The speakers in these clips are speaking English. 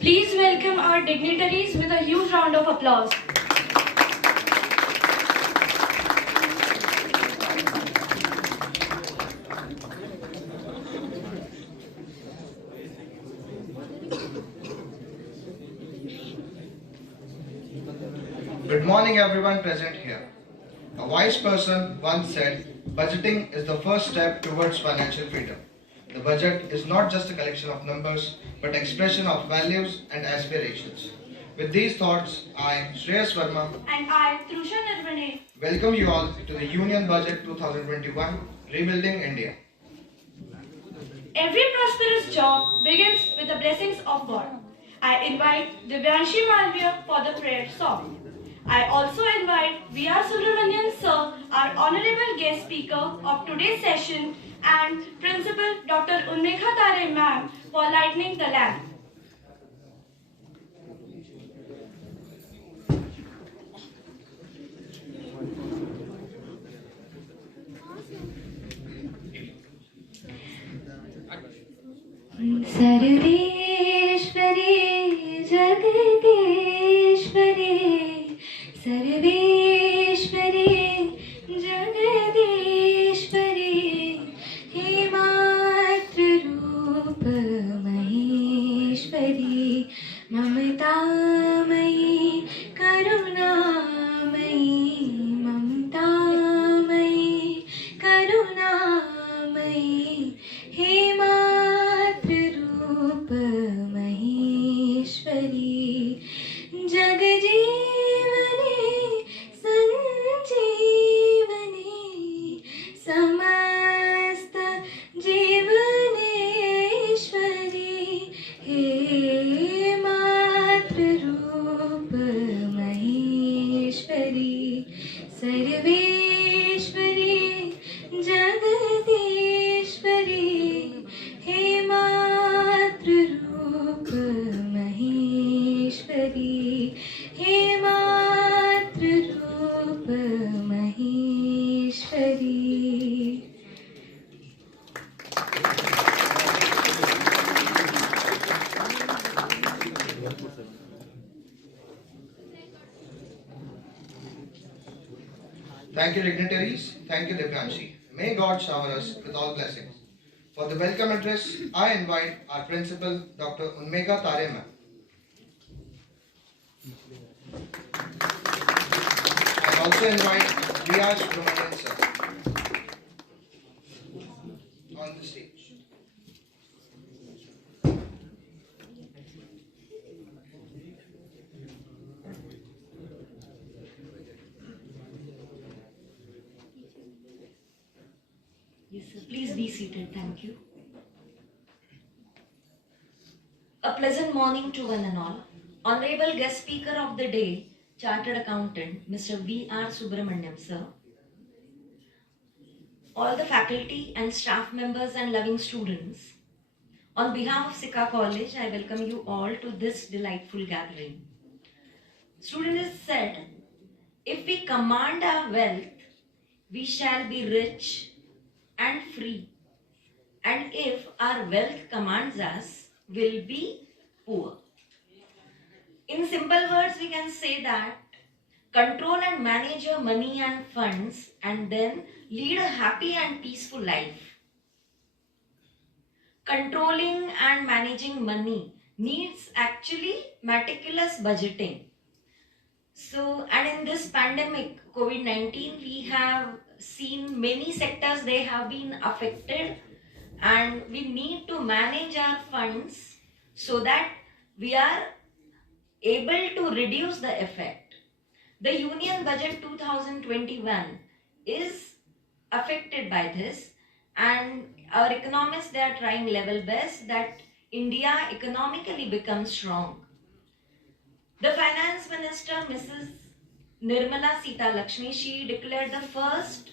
Please welcome our dignitaries with a huge round of applause. Good morning, everyone present here. A wise person once said, budgeting is the first step towards financial freedom. The budget is not just a collection of numbers, but expression of values and aspirations. With these thoughts, I, Shreyas Verma, And I, Trusha Nirvane, welcome you all to the Union Budget 2021, Rebuilding India. every prosperous job begins with the blessings of God. I invite Divyanshi Malviya for the prayer song. I also invite V.R. Subramanian sir, our honorable guest speaker of today's session, and Principal Dr. Unmekha Tare ma'am for lighting the lamp. सर्वेश्वरे जगदीश्वरे सर्वेश्वरे जगदीश्वरे हे मातृरूप महेश्वरी ममतामयी करुणामयी ममतामयी करुणामयी हे मातृरूप महेश्वरी जगजीवने संजीवने समस्त जीवनेश्वरी हे मातृरूप महेश्वरी सर्वेश्वरी जगदीश्वरी हे मातृरूप महेश्वरी हे मातृरूप Maheshwari. Thank you, dignitaries. Thank you, Divyanshi. May God shower us with all blessings. For the welcome address, I invite our principal, Dr. Unmekha Tare ma'am. I also invite V.R. Subramanian sir on the stage. Yes, sir. Please be seated. Thank you. A pleasant morning to one and all. Honorable guest speaker of the day, Chartered Accountant, Mr. V.R. Subramaniam, sir. All the faculty and staff members and loving students. On behalf of Sikha College, I welcome you all to this delightful gathering. Students said, if we command our wealth, we shall be rich and free. And if our wealth commands us, we'll be poor. In simple words, we can say that control and manage your money and funds and then lead a happy and peaceful life. Controlling and managing money needs actually meticulous budgeting. So, and in this pandemic, COVID-19, we have seen many sectors, they have been affected, and we need to manage our funds so that we are able to reduce the effect. The Union Budget 2021 is affected by this, and our economists, they are trying level best that India economically becomes strong. The Finance Minister, Mrs. Nirmala Sita Lakshmi, she declared the first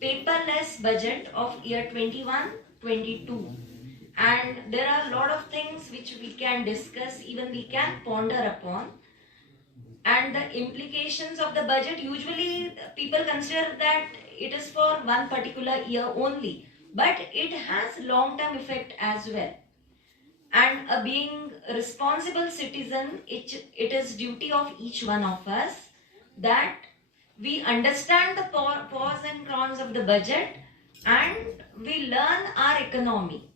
paperless budget of year 21-22. And there are a lot of things which we can discuss, even we can ponder upon. And the implications of the budget, usually people consider that it is for one particular year only, but it has long-term effect as well. and being a responsible citizen, it is duty of each one of us that we understand the pros and cons of the budget and we learn our economy.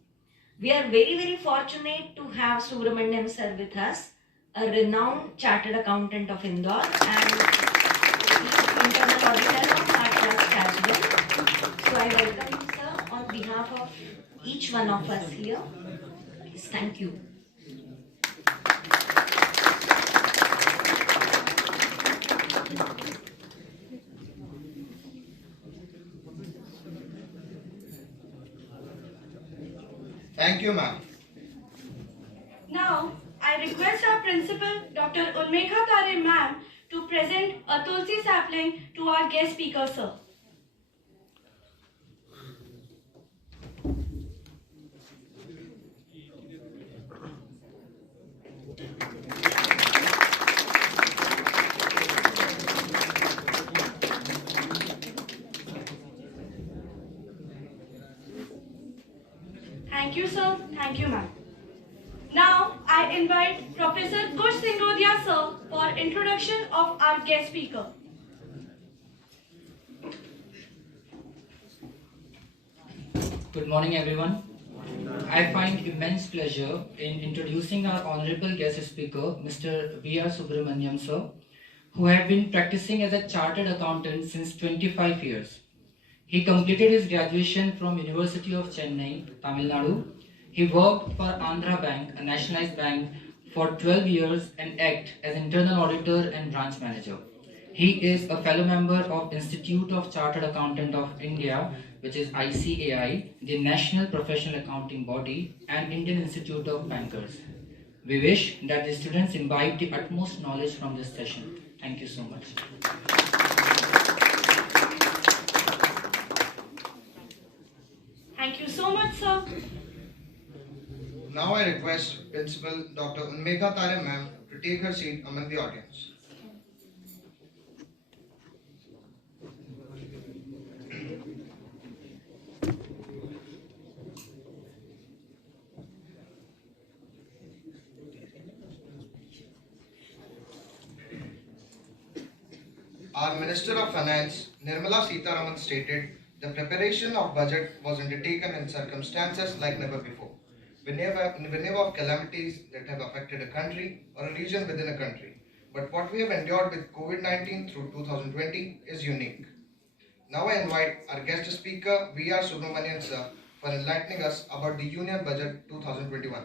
We are very, very fortunate to have Subramaniam sir with us, a renowned chartered accountant of Indore and internal auditor of our trust as well. So I welcome you, sir, on behalf of each one of us here. Please, thank you. Thank you, ma'am. Now, I request our principal, Dr. Unmekha Tare ma'am, to present a Tulsi sapling to our guest speaker, sir. Thank you, sir. Thank you, ma'am. Now, I invite Professor Kush Singodia, sir, for introduction of our guest speaker. Good morning, everyone. I find immense pleasure in introducing our honorable guest speaker, Mr. V.R. Subramaniam, sir, who have been practicing as a chartered accountant since 25 years. He completed his graduation from University of Chennai, Tamil Nadu. He worked for Andhra Bank, a nationalized bank, for 12 years and acted as internal auditor and branch manager. He is a fellow member of Institute of Chartered Accountant of India, which is ICAI, the national professional accounting body, and Indian Institute of Bankers. We wish that the students imbibe the utmost knowledge from this session. Thank you so much. Thank you so much, sir. Now I request Principal Dr. Unmekha Tare ma'am to take her seat among the audience. Our Minister of Finance, Nirmala Sitharaman, stated the preparation of budget was undertaken in circumstances like never before. Whenever of calamities that have affected a country or a region within a country. But what we have endured with COVID-19 through 2020 is unique. Now I invite our guest speaker, V.R. Subramanian sir, for enlightening us about the Union Budget 2021.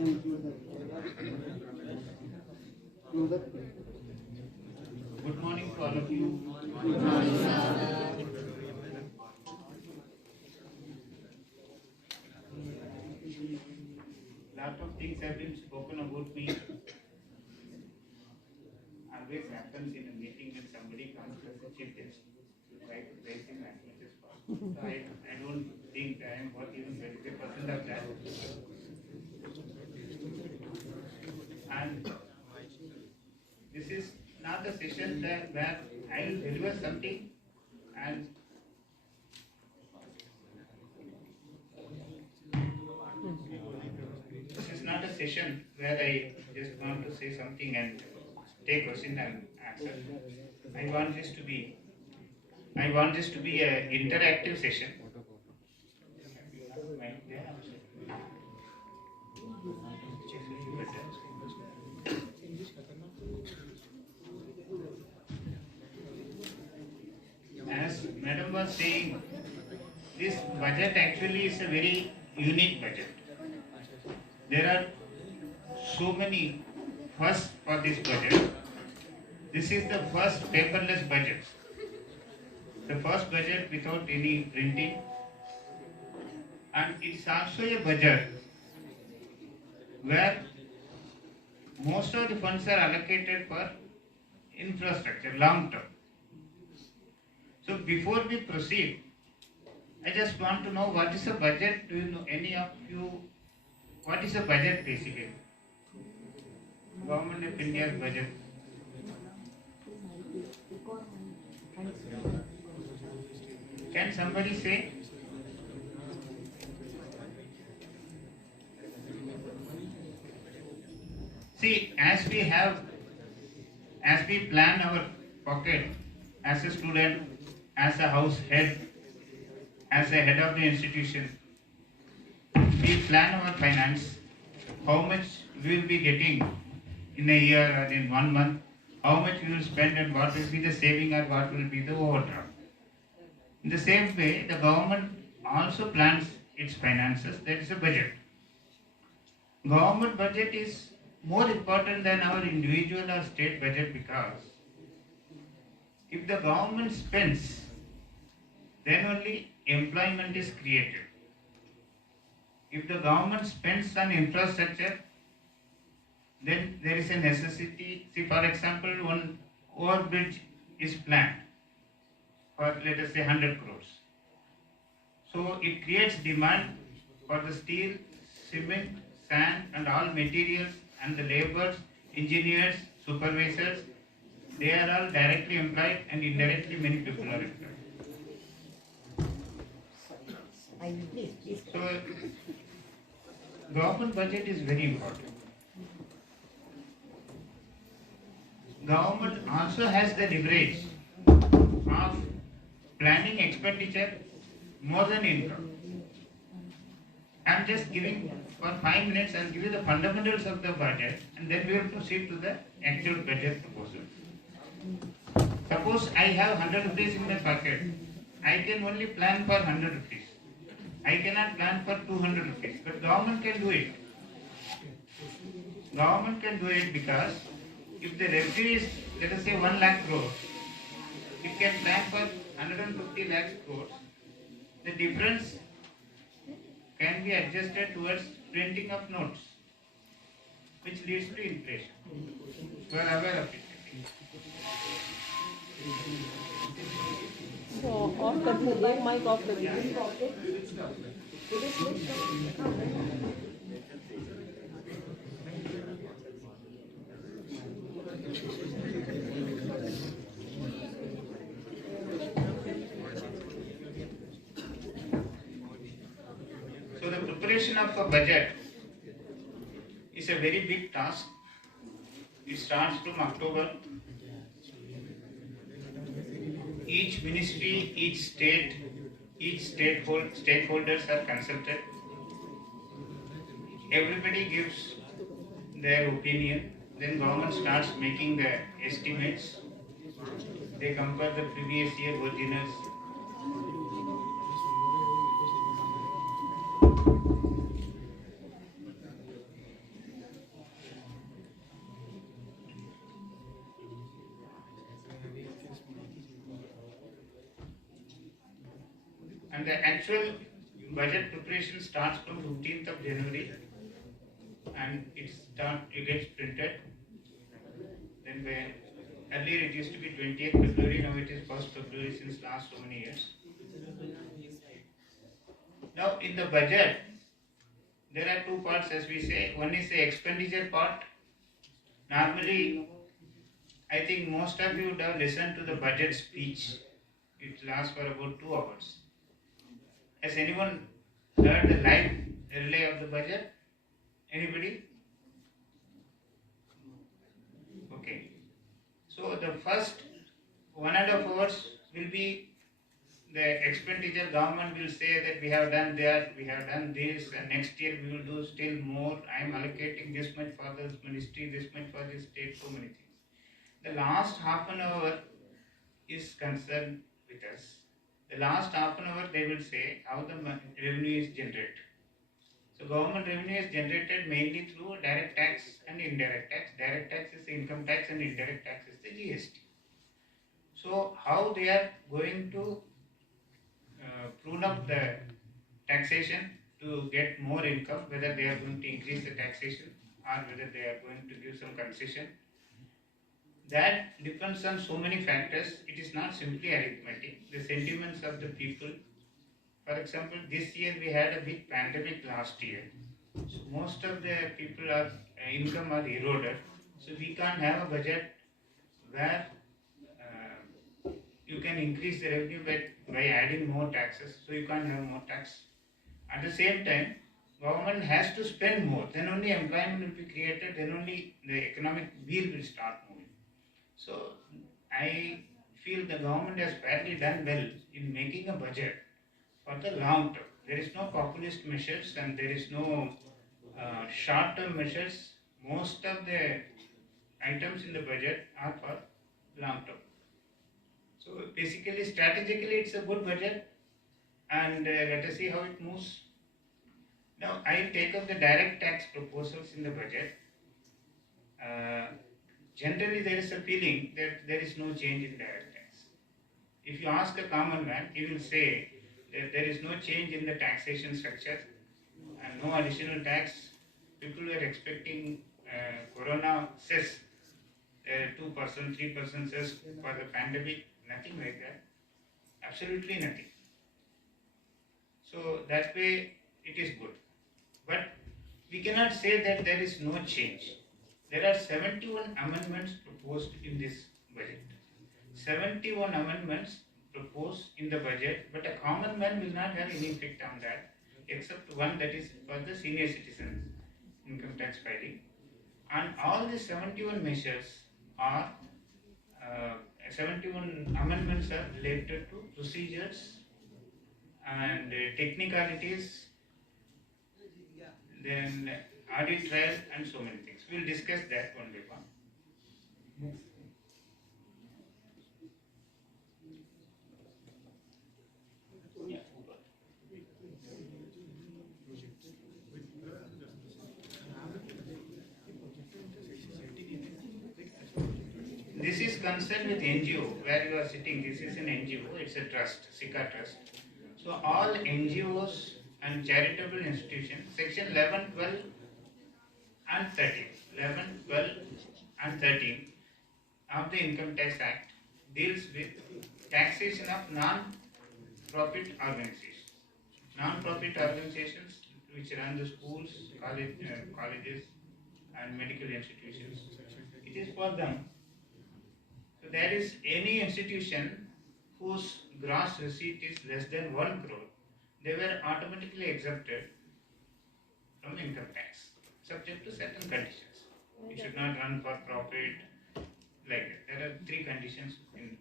Good morning to all of you. Lot of things have been spoken about me. Always happens in a meeting when somebody comes as a chief guest. Try to praise him as much as possible. So I don't think I am worth even 25% of that. And this is not a session where I will deliver something and this is not a session where I just want to say something and take question and answer. I want this to be an interactive session. As Madam was saying, this budget actually is a very unique budget. There are so many firsts for this budget. This is the first paperless budget. The first budget without any printing. And it's also a budget where most of the funds are allocated for infrastructure, long term. So before we proceed, I just want to know what is a budget. Do you know, any of you, what is a budget basically? Government of India's budget. Can somebody say? See, as we plan our pocket as a student, as a house head, as a head of the institution, we plan our finance, how much we will be getting in a year or in 1 month, how much we will spend and what will be the saving or what will be the overdraft. In the same way, the government also plans its finances, that is a budget. Government budget is more important than our individual or state budget because if the government spends, then only employment is created. If the government spends on infrastructure, then there is a necessity. See, for example, one overbridge is planned for, let us say, 100 crores. So it creates demand for the steel, cement, sand and all materials and the laborers, engineers, supervisors. They are all directly employed and indirectly many people are employed. So, government budget is very important. Government also has the leverage of planning expenditure more than income. I am just giving for 5 minutes, I will give you the fundamentals of the budget and then we will proceed to the actual budget proposal. Suppose I have 100 rupees in my pocket, I can only plan for 100 rupees. I cannot plan for 200 rupees, but government can do it. Government can do it because if the revenue is, let us say, 1 lakh crores, it can plan for 150 lakh crores. The difference can be adjusted towards printing of notes, which leads to inflation. You are aware of it. So, off कर दीजिए, mic off कर दीजिए. So the preparation of a budget is a very big task. It starts from October. Each ministry, each stakeholders are consulted. Everybody gives their opinion. Then government starts making the estimates. They compare the previous year originals. and the actual budget preparation starts from 15th of January, and it gets printed. Then earlier it used to be 20th February, now it is 1st February since last so many years. Now in the budget, there are two parts as we say. One is the expenditure part. Normally, I think most of you would have listened to the budget speech. It lasts for about 2 hours. Has anyone heard the live relay of the budget? Anybody? Okay. So the first 1.5 hours will be the expenditure. Government will say that we have done that, we have done this, and next year we will do still more. I am allocating this much for this ministry, this much for this state, so many things. The last half an hour is concerned with us. The last half an hour they will say how the revenue is generated. So government revenue is generated mainly through direct tax and indirect tax. Direct tax is the income tax and indirect tax is the GST. So how they are going to prune up the taxation to get more income, whether they are going to increase the taxation or whether they are going to give some concession. That depends on so many factors. It is not simply arithmetic. The sentiments of the people. For example, this year we had a big pandemic last year. So most of the people are income are eroded. So we can't have a budget where you can increase the revenue by adding more taxes. So you can't have more tax. At the same time, government has to spend more. Then only employment will be created. Then only the economic wheel will start moving. So I feel the government has badly done well in making a budget for the long term. There is no populist measures and there is no short-term measures. Most of the items in the budget are for long term. So basically, strategically, it's a good budget, and let us see how it moves. Now, I'll take up the direct tax proposals in the budget. Generally, there is a feeling that there is no change in direct tax. If you ask a common man, he will say that there is no change in the taxation structure and no additional tax. People were expecting Corona cess, 2%, 3% cess for the pandemic. Nothing like that. Absolutely nothing. So that way it is good. But we cannot say that there is no change. There are 71 amendments proposed in this budget. 71 amendments proposed in the budget, but a common man will not have any effect on that, except one, that is for the senior citizens income tax filing. And all the 71 measures are 71 amendments are related to procedures and technicalities, then audit trail and so many things. We will discuss that one by one. This is concerned with NGO, where you are sitting. This is an NGO, it's a trust, Sikha Trust. So all NGOs and charitable institutions, section 11, 12 and 13, 11, 12 and 13 of the Income Tax Act deals with taxation of non-profit organizations. Non-profit organizations which run the schools, colleges and medical institutions. It is for them. So there is any institution whose gross receipt is less than 1 crore, they were automatically exempted from income tax, subject to certain conditions. It should not run for profit, like that. There are 3 conditions in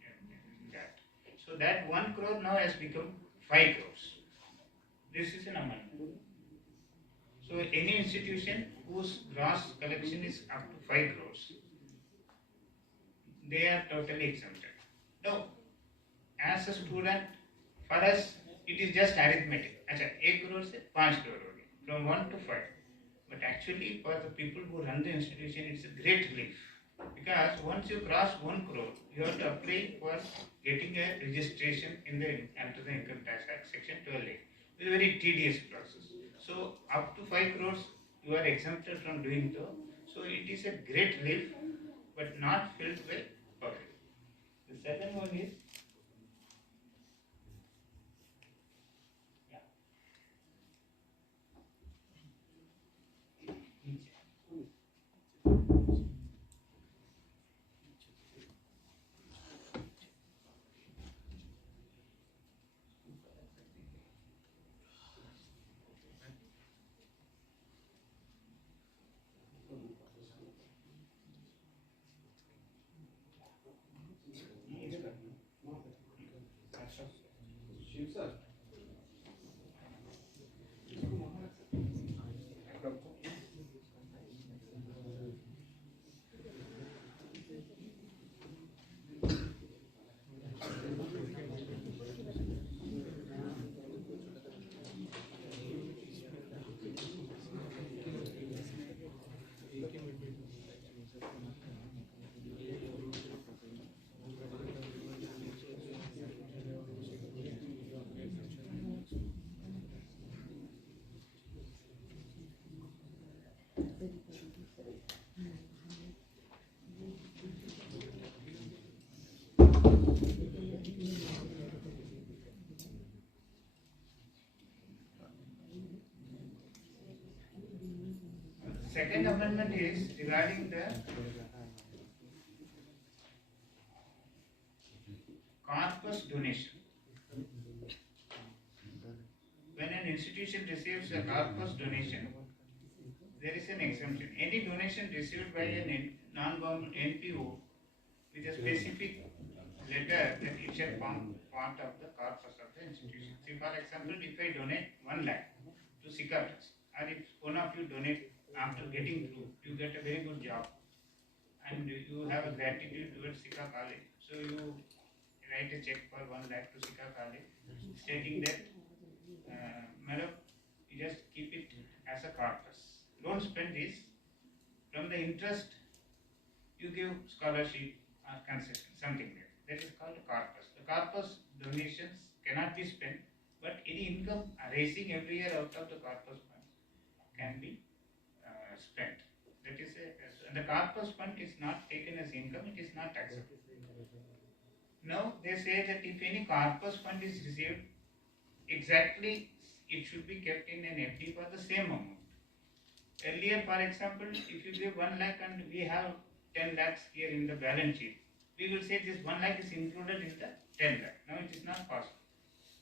that. So that 1 crore now has become 5 crores. This is an amendment. So any institution whose gross collection is up to 5 crores, they are totally exempted. Now, as a student, for us, it is just arithmetic. Achha, 1 crore se 5 crore ho gaya, from 1 to 5. But actually, for the people who run the institution, it's a great relief. Because once you cross 1 crore, you have to apply for getting a registration in the under the Income Tax Act Section 12A. It's a very tedious process. So up to 5 crores, you are exempted from doing so. So it is a great relief, but not filled by public. The second one is second amendment is regarding the corpus donation. When an institution receives a corpus donation, there is an exemption. Any donation received by a non-government NPO with a specific letter that it shall form part of the corpus of the institution. See, for example, if I donate 1 lakh to Sikatas, or if one of you donate after getting through, you get a very good job and you have a gratitude towards Sika College. So you write a check for 1 lakh to Sika College stating that, madam, you just keep it as a corpus. Loan spent is from the interest you give scholarship or concession, something like that. That is called a corpus. The corpus donations cannot be spent, but any income raising every year out of the corpus fund can be spent. That is and the corpus fund is not taken as income, it is not taxable. Now they say that if any corpus fund is received, exactly it should be kept in an FD for the same amount. Earlier, for example, if you give 1 lakh and we have 10 lakhs here in the balance sheet, we will say this 1 lakh is included in the 10 lakh. Now it is not possible.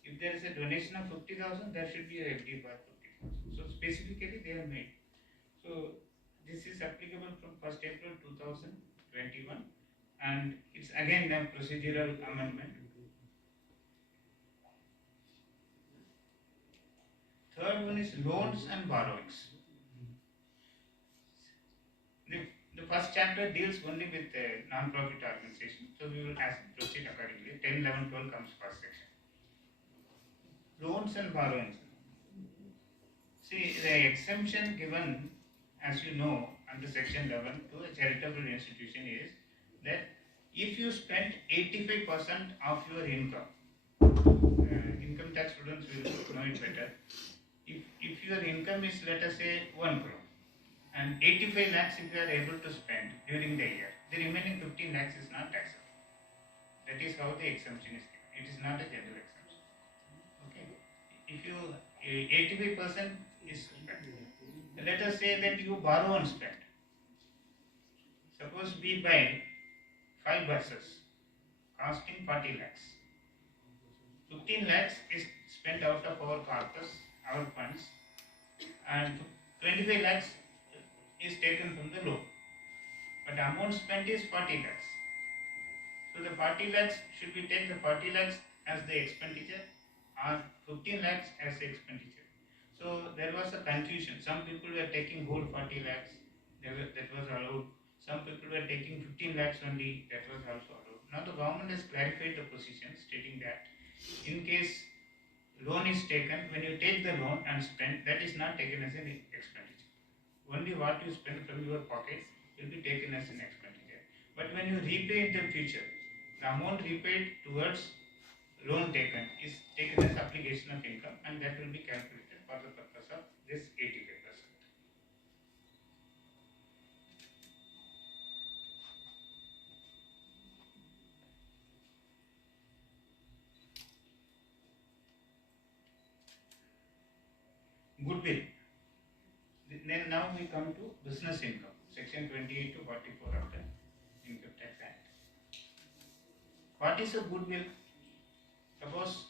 If there is a donation of 50,000, there should be a FD for 50,000. So specifically they have made. So this is applicable from 1st April 2021 and it's again a procedural amendment. Third one is loans and borrowings. The first chapter deals only with non-profit organization, so we will proceed accordingly. 10, 11, 12 comes first section. Loans and borrowings. See, the exemption given, as you know, under section 11 to a charitable institution is that if you spend 85% of your income, income tax students will know it better. If your income is, let us say, 1 crore, and 85 lakhs if you are able to spend during the year, the remaining 15 lakhs is not taxable. That is how the exemption is given. It is not a general exemption. Okay. If you 85% is spent, let us say that you borrow and spend. Suppose we buy 5 buses costing 40 lakhs. 15 lakhs is spent out of our corpus, our funds, and 25 lakhs is taken from the loan. But the amount spent is 40 lakhs. So the 40 lakhs, should we take the 40 lakhs as the expenditure or 15 lakhs as the expenditure? So there was a confusion. Some people were taking whole 40 lakhs, that was allowed. Some people were taking 15 lakhs only, that was also allowed. Now the government has clarified the position, stating that in case loan is taken, when you take the loan and spend, that is not taken as an expenditure. Only what you spend from your pocket will be taken as an expenditure. But when you repay in the future, the amount repaid towards loan taken is taken as application of income, and that will be calculated for the purpose of this 85%. Goodwill. Then now we come to business income, section 28 to 44 of the Income Tax Act. What is a goodwill? Suppose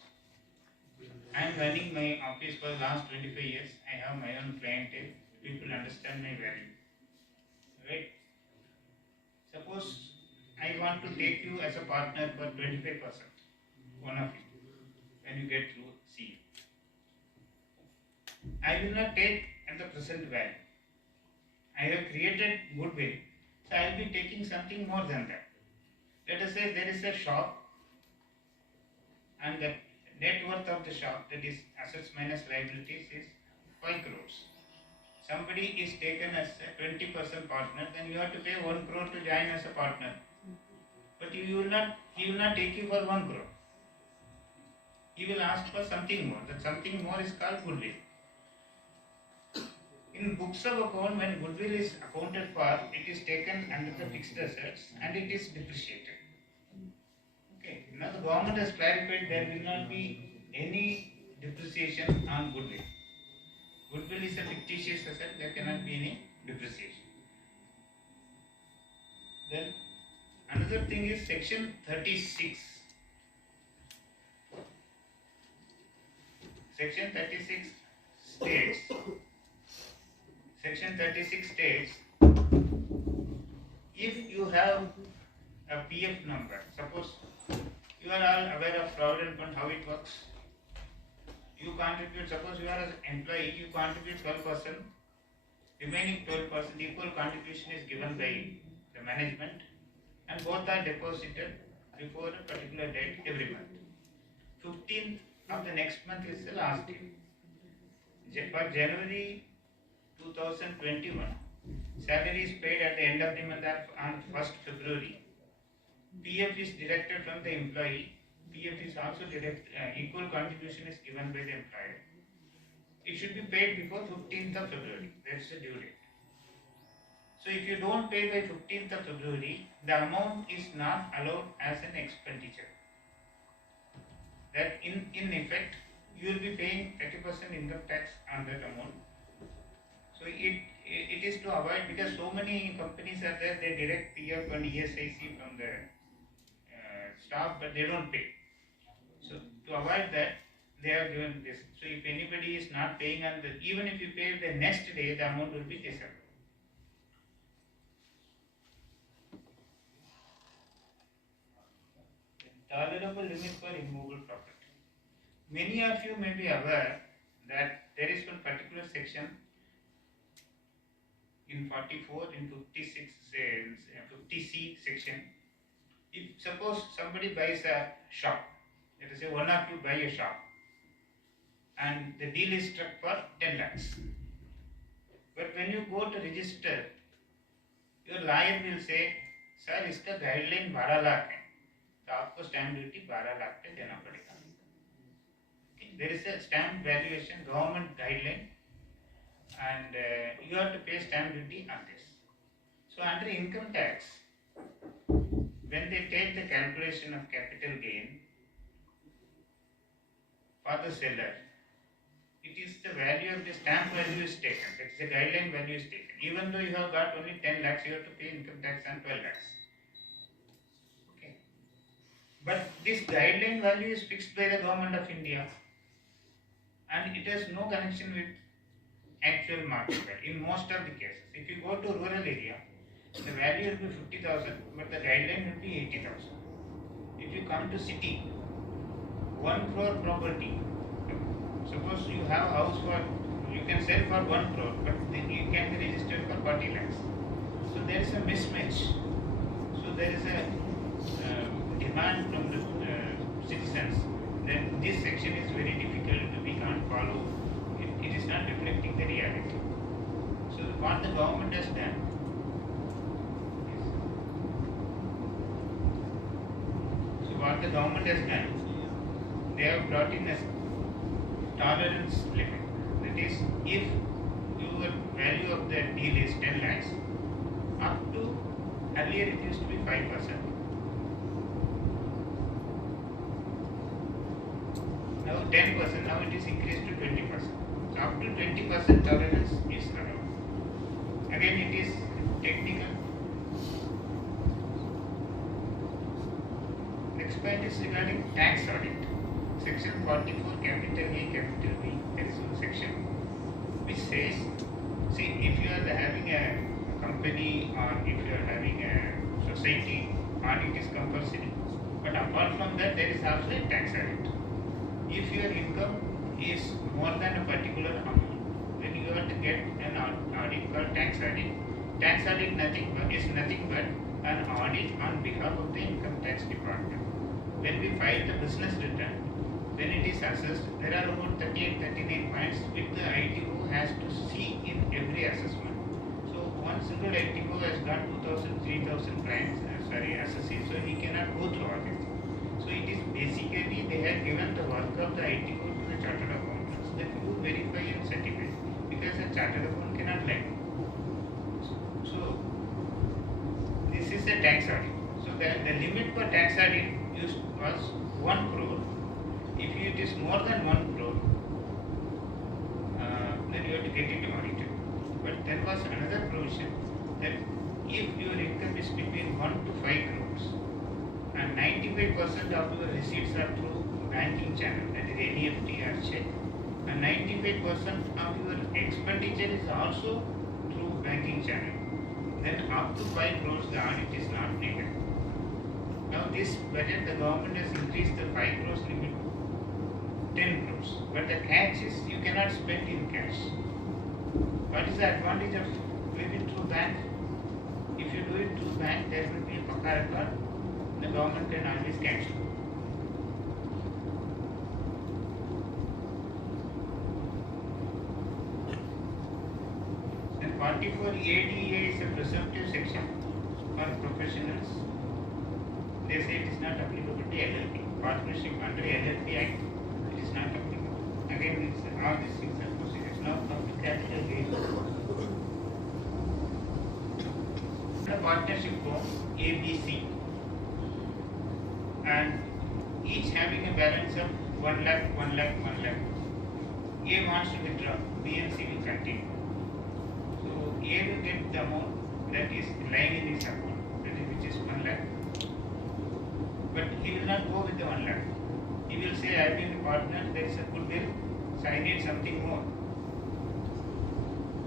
I am running my office for the last 25 years. I have my own clientele. People understand my value. Right? Suppose I want to take you as a partner for 25%, one of you, when you get through CA. I will not take at the present value. I have created goodwill, so I will be taking something more than that. Let us say there is a shop, and the net worth of the shop, that is assets minus liabilities, is 5 crores. Somebody is taken as a 20% partner, then you have to pay 1 crore to join as a partner. But he will not take you for 1 crore. He will ask for something more. That something more is called goodwill. In books of account, when goodwill is accounted for, it is taken under the fixed assets and it is depreciated. Okay. Now the government has clarified there will not be any depreciation on goodwill. Goodwill is a fictitious asset, there cannot be any depreciation. Then another thing is section 36. Section 36 states, if you have a PF number, suppose you are all aware of provident fund, how it works. You contribute, suppose you are an employee, you contribute 12%, remaining 12% equal contribution is given by the management, and both are deposited before a particular date every month. 15th of the next month is the last day. For January 2021, salary is paid at the end of the month on 1st February. PF is deducted from the employee. PF is also equal contribution is given by the employer. It should be paid before 15th of February. That's the due date. So if you don't pay by 15th of February, the amount is not allowed as an expenditure. That in effect, you will be paying 30% income tax on that amount. So it is to avoid, because so many companies are there, they direct PF and ESIC from the staff, but they don't pay. So to avoid that, they are given this. So if anybody is not paying on the, even if you pay the next day, the amount will be disallowed. Tolerable limit for immovable property. Many of you may be aware that there is one particular section in 44 in 56 50C section. If suppose somebody buys a shop, let us say one of you buy a shop, and the deal is struck for 10 lakhs. But when you go to register, your lawyer will say, sir, इसका guideline 12 lakh है, तो आपको stamp duty 12 lakh पे देना पड़ेगा. There is a stamp valuation government guideline, and you have to pay stamp duty on this. So under income tax, when they take the calculation of capital gain for the seller, it is the value of the stamp value is taken. That is the guideline value is taken. Even though you have got only 10 lakhs, you have to pay income tax on 12 lakhs. Okay. But this guideline value is fixed by the government of India, and it has no connection with actual market value in most of the cases. If you go to rural area, the value will be 50,000, but the guideline will be 80,000. If you come to city, 1 crore property, suppose you have a house for, you can sell for 1 crore, but then it can be registered for 40 lakhs. So there is a mismatch. So there is a demand from the citizens that this section is very difficult, we can't follow. It is not reflecting the reality. So what the government has done is, what the government has done, they have brought in a tolerance limit. That is, if your value of the deal is 10 lakhs, up to earlier it used to be 5%. Now 10%, now it is increased to 20%. So up to 20% tolerance is allowed. Again, it is technical. Next point is regarding tax audit. Section 44, capital A, capital B. There is one section which says, see, if you are having a company or if you are having a society, audit is compulsory. But apart from that, there is also a tax audit. If your income is more than a particular amount, then you have to get an audit called tax audit. Tax audit is nothing but an audit on behalf of the income tax department. When we file the business return, when it is assessed, there are about 38-39 points which the ITO has to see in every assessment. So one single ITO has got 2,000-3,000 clients, assessees, so he cannot go through all this. So it is basically they have given the work of the ITO to the chartered accountants that you verify and certify, because a chartered accountant cannot lie. So this is a tax audit. So the limit for tax audit was 1 crore. If it is more than 1 crore, then you have to get it audited. But there was another provision that if your income is between 1 to 5 crores and 95% of your receipts are through banking channel, that is NEFT or check, and 95% of your expenditure is also through banking channel, then up to 5 crores the audit is not needed. Now this budget, the government has increased the 5 crores limit to 10 crores. But the catch is you cannot spend in cash. What is the advantage of doing it through bank? If you do it through bank, there will be a Pakka record. The government can always cancel. And 44 ADA is a presumptive section for professionals. They say it is not applicable to LLP. Partnership under LLP Act, it is not applicable. Again, it's all these things are procedures. Now, public capital gain. The partnership form ABC, and each having a balance of 1 lakh, 1 lakh, 1 lakh. A wants to withdraw, B and C will continue. So A will get the amount that is lying in his account, that is, which is 1 lakh. But he will not go with the 1 lakh. He will say, I have been a partner, there is a goodwill, so I need something more.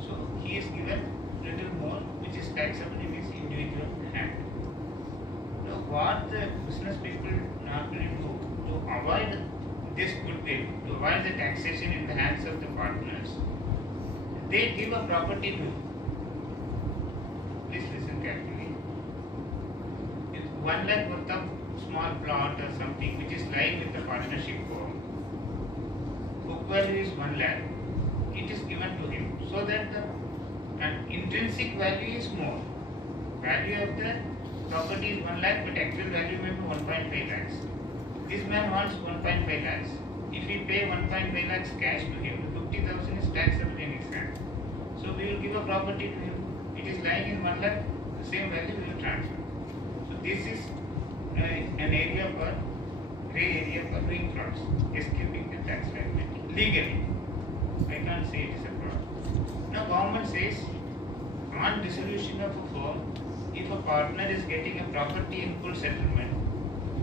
So he is given little more, which is taxable in his individual hand. Now, what the business people normally do to avoid this goodwill, to avoid the taxation in the hands of the partners, they give a property to you. Please listen carefully. If 1 lakh worth of small plot or something which is lying with the partnership form, book value is 1 lakh, it is given to him so that the intrinsic value is more. Value of the property is 1 lakh, but actual value may be 1.5 lakhs. This man wants 1.5 lakhs. If we pay 1.5 lakhs cash to him, 50,000 is taxable in his hand. So we will give a property to him. It is lying in 1 lakh, the same value we will transfer. So this is an area for grey area for doing frauds, escaping the tax liability legally. I can't say it is a fraud. Now government says on dissolution of a firm, if a partner is getting a property in full settlement,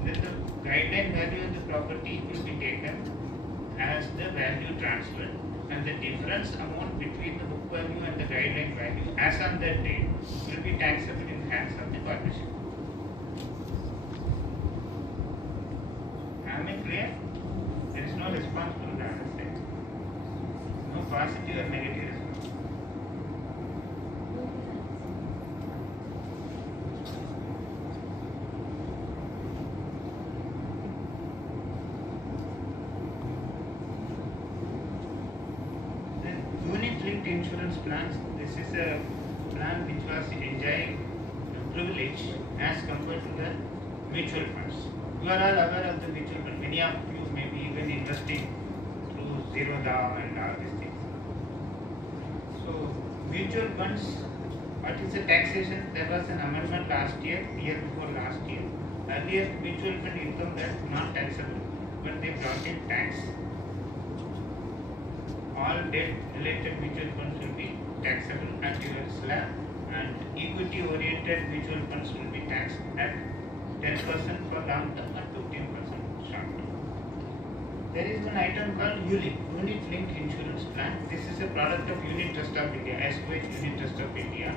then the guideline value of the property will be taken as the value transferred, and the difference amount between the book value and the guideline value as on that date will be taxable in the hands of the partnership. Am I clear? There is no response from the other side. No positive or negative response. Unit-linked insurance plans, this is a plan which was enjoying privilege as compared to the mutual funds. You are all aware of the mutual fund. Many of you may be even investing through Zerodha and all these things. So mutual funds, what is the taxation? There was an amendment last year before last year. Earlier mutual fund income was not taxable, but they brought in tax. All debt related mutual funds will be taxable at your slab, and equity oriented mutual funds will be taxed at 10% for long term and 15% short term. There is one item called ULIP, Unit Linked Insurance Plan. This is a product of Unit Trust of India, SQH Unit Trust of India.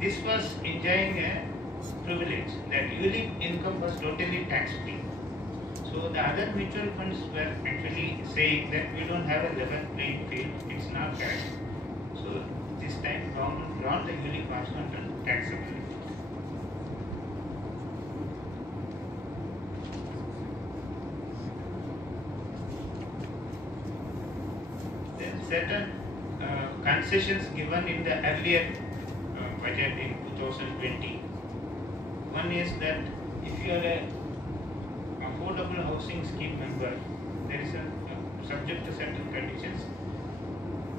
This was enjoying a privilege that ULIP income was totally tax free. So the other mutual funds were actually saying that we don't have a level playing field, it's not correct. So this time government brought the ULIP also under taxability. Then certain concessions given in the earlier budget in 2020. One is that if you are a affordable housing scheme member, there is a subject to certain conditions.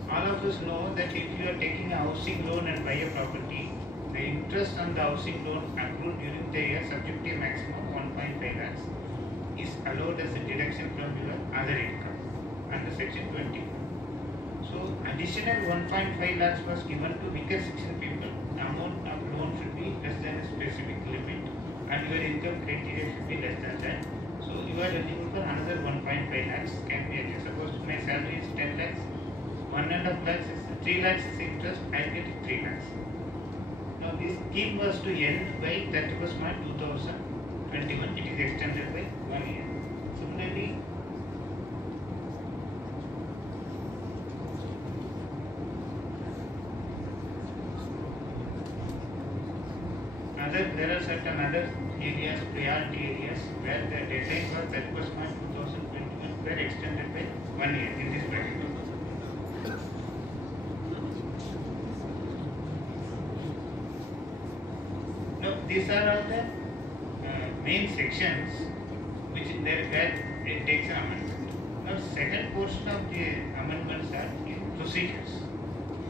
All of us know that if you are taking a housing loan and buy a property, the interest on the housing loan accrued during the year subject to a maximum 1.5 lakhs is allowed as a deduction from your other income under section 20. So additional 1.5 lakhs was given to weaker section people. The amount of loan should be less than a specific limit and your income criteria should be less than that. So you are eligible for another 1.5 lakhs can be adjusted. Suppose my salary is 10 lakhs, 1.5 lakhs is 3 lakhs is interest, I get 3 lakhs. Now this scheme was to end by 31st March 2021. It is extended by 1 year. Similarly, there are certain other areas, priority areas, where the deadline was 31st March 2021 were extended by 1 year in this budget. Now, these are all the main sections which there where it takes an amendment. Now, second portion of the amendments are in procedures.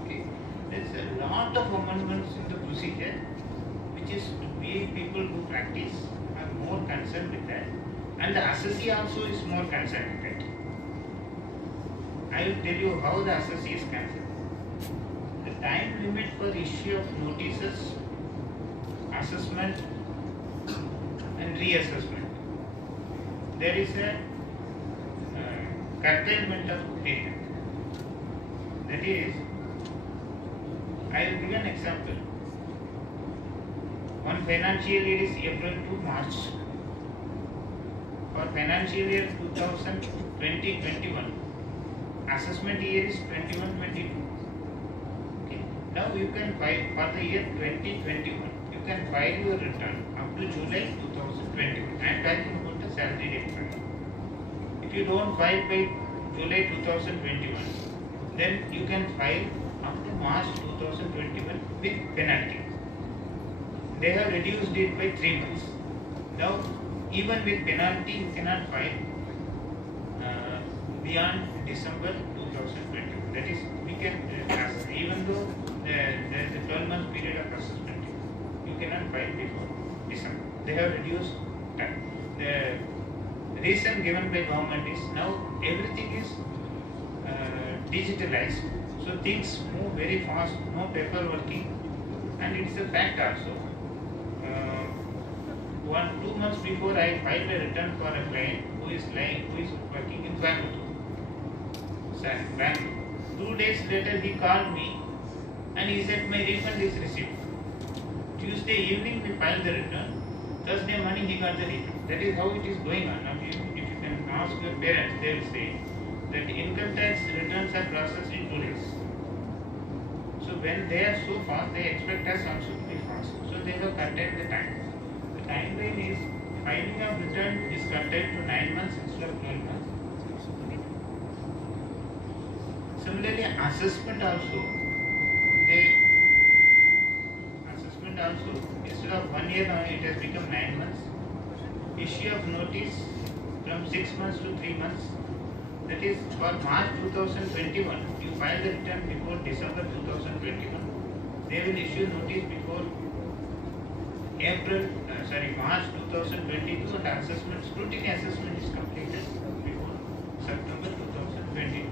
Okay. There is a lot of amendments in the procedure, which is we people who practice are more concerned with that, and the assessee also is more concerned with that. I will tell you how the assessee is concerned. The time limit for issue of notices, assessment and reassessment. There is a curtailment of payment. That is, I will give an example. One financial year is April to March. For financial year 2020-21, assessment year is 21-22. Okay. Now you can file for the year 2021. You can file your return up to July 2021. I am talking about the salary date file. If you don't file by July 2021, then you can file up to March 2021 with penalty. They have reduced it by 3 months. Now, even with penalty, you cannot file beyond December 2020. That is, we can, even though there is a 12 month period of assessment, you cannot file before December. They have reduced time. The reason given by government is now everything is digitalized, so things move very fast, no paper working, and it's a fact also. 2 months before I filed a return for a client who is working in Bangalore. 2 days later he called me and he said my refund is received. Tuesday evening we filed the return. Thursday morning he got the refund. That is how it is going on. Now if you can ask your parents, they will say that income tax returns are processed in 2 days. So when they are so fast, they expect us also to be fast. So they have curtailed the time. The timeline is filing of return is curtailed to 9 months instead of 12 months. Similarly, assessment also, instead of 1 year now it has become 9 months. issue of notice from 6 months to 3 months. That is for March 2021. You file the return before December 2021. They will issue notice before March 2022, and scrutiny assessment is completed before September 2022.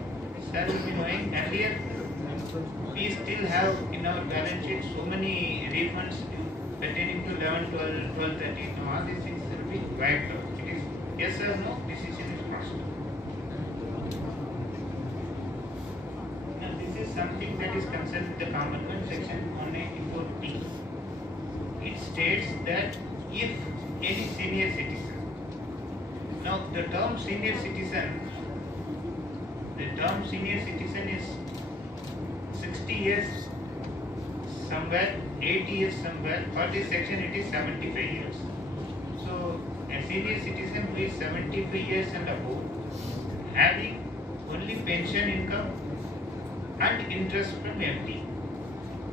Sir will be knowing earlier, we still have in our balance sheet so many refunds pertaining to 11, 12, 12, 13. Now all these things will be wiped out. It is yes or no decision is possible. Now this is something that is concerned with the Commonwealth section 184B. It states that if any senior citizen, now the term senior citizen is 60 years somewhere, 80 years somewhere. For this section it is 75 years. So a senior citizen who is 75 years and above, having only pension income and interest from FD,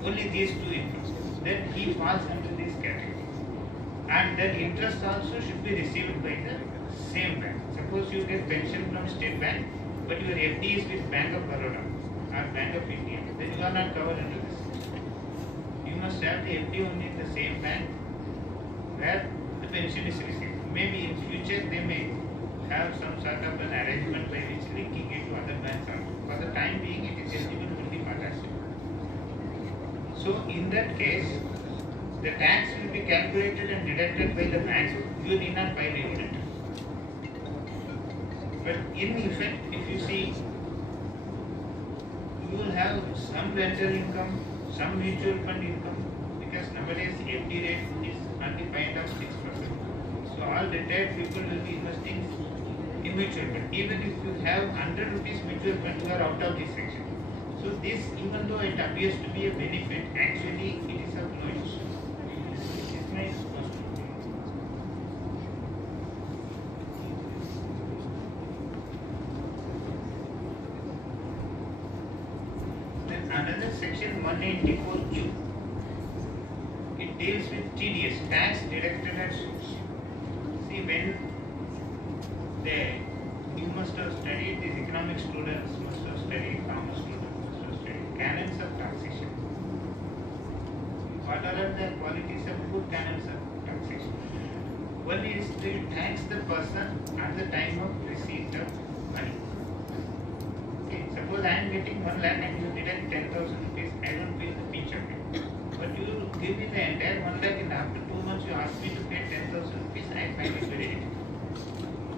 only these two incomes, then he falls under this category. And that interest also should be received by the same bank. Suppose you get pension from State Bank, but your FD is with Bank of Baroda or Bank of India, then you are not covered under this. You must have the FD only in the same bank where the pension is received. Maybe in future they may have some sort of an arrangement by which linking it to other banks also. For the time being, it is eligible only for that. So in that case, the tax will be calculated and deducted by the bank. You need not file any return. But in effect, if you see, you will have some rental income, some mutual fund income, because nowadays FD rate is on the 5.6%. So all retired people will be investing in mutual fund. Even if you have 100 rupees mutual fund, you are out of this section. So this, even though it appears to be a benefit, actually it is of no use. This is my first opinion. Then another section 194Q. It deals with TDS, tax deducted at source. See, when you must have studied, these economic students must have studied, commerce students must have studied canons of taxation. What are the qualities of good canons of taxation? One is to tax the person at the time of receipt of money. Okay, suppose I am getting 1 lakh and you deduct 10,000 rupees, I don't feel the pinch of it. But you give me the entire 1 lakh and after 2 months you ask me to pay 10,000 rupees, I find it very difficult.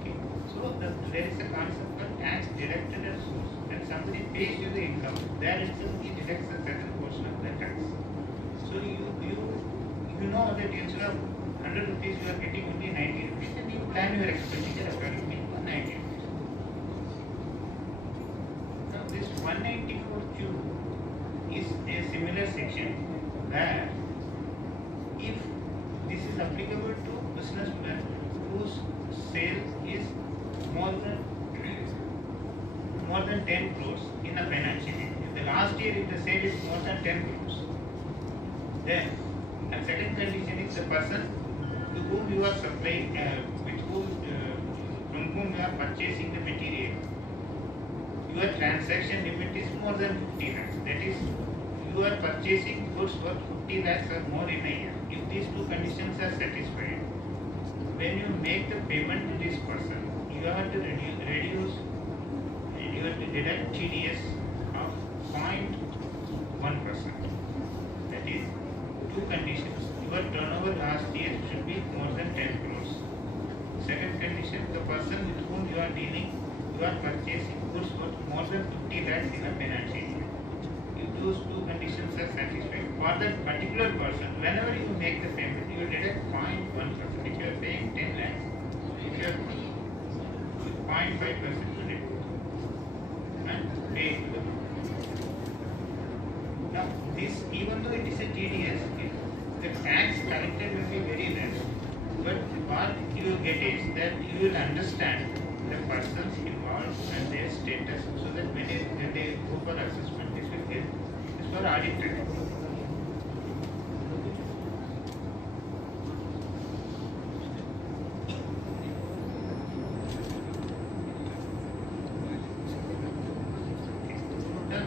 Okay, so there is a concept of tax deducted at source. When somebody pays you the income, there itself he deducts a certain portion of the tax. So you know that instead of 100 rupees you are getting only 90 rupees and you plan your expenditure accordingly for 90 rupees. Now this 194Q is a similar section where if this is applicable to businessmen whose sale is more than 10 crores in a financial year. In the last year, if the sale is more than 10 crores, then a second condition is the person to whom you are supplying, from whom you are purchasing the material, your transaction limit is more than 50 lakhs. That is, you are purchasing goods worth 50 lakhs or more in a year. If these two conditions are satisfied, when you make the payment to this person, you have to reduce, you have to deduct TDS of 0.1%. That is, two conditions. Your turnover last year should be more than 10 crores. Second condition, the person with whom you are dealing, you are purchasing goods worth more than 50 lakhs in a financial year. If those two conditions are satisfied, for that particular person, whenever you make the payment, you deduct 0.1%. If you are paying 10 lakhs, if you are 0.5% to deduct and pay to the bank. Now, this, even though it is a TDS, the tax collected will be very less. But what you will get is that you will understand the persons involved and their status, so that when they go for assessment, this will get this for audit time.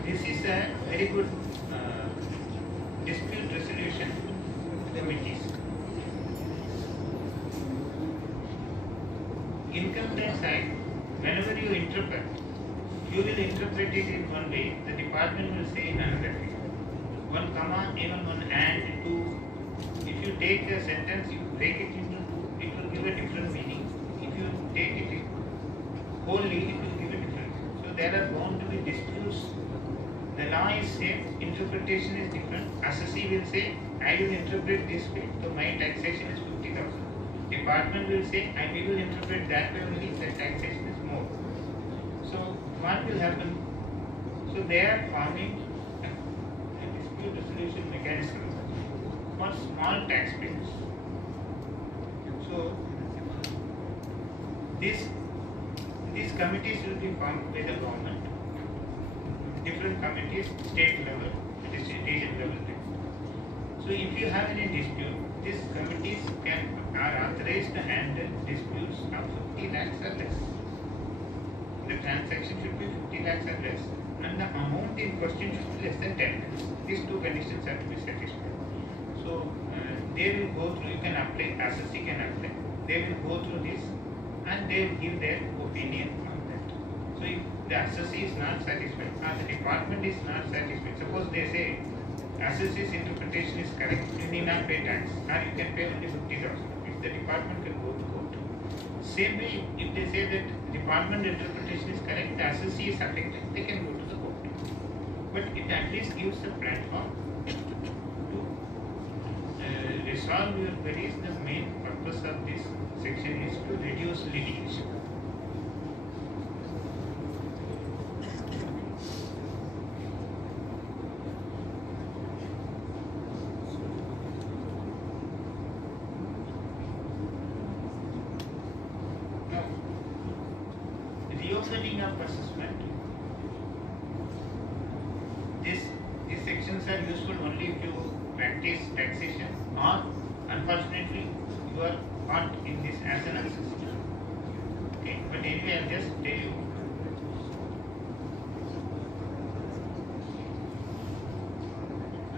this is a very good dispute resolution committees. Income tax act, whenever you interpret, you will interpret it in one way, the department will say in another way. One comma, even one and, two. If you take a sentence, you break it into two, it will give a different meaning. If you take it wholly, it will give a different. So there are bound to be disputes. The law is same, interpretation is different. Assessee will say, I will interpret this way, so my taxation is 50,000. Department will say, we will interpret that way only, that taxation is more. So what will happen? So they are forming a dispute resolution mechanism for small taxpayers. So these committees will be formed by the government. Different committees, state level, region level. So if you have any dispute, these committees are authorized to handle disputes of 50 lakhs or less. The transaction should be 50 lakhs or less, and the amount in question should be less than 10 lakhs. These two conditions have to be satisfied. So they will go through, you can apply, assessee can apply. They will go through this and they will give their opinion on that. So if the assessee is not satisfied or the department is not satisfied, suppose they say assessee's interpretation is correct, you need not pay tax, or you can pay only 50,000 rupees, the department can go to court. Same way, if they say that department interpretation is correct, the assessee is affected, they can go to the court. But it at least gives a platform to resolve your queries. The main purpose of this section is to reduce litigation. Reopening of assessment. These sections are useful only if you practice taxation, or unfortunately you are caught in this as an assessor. Okay, but anyway, I'll just tell you.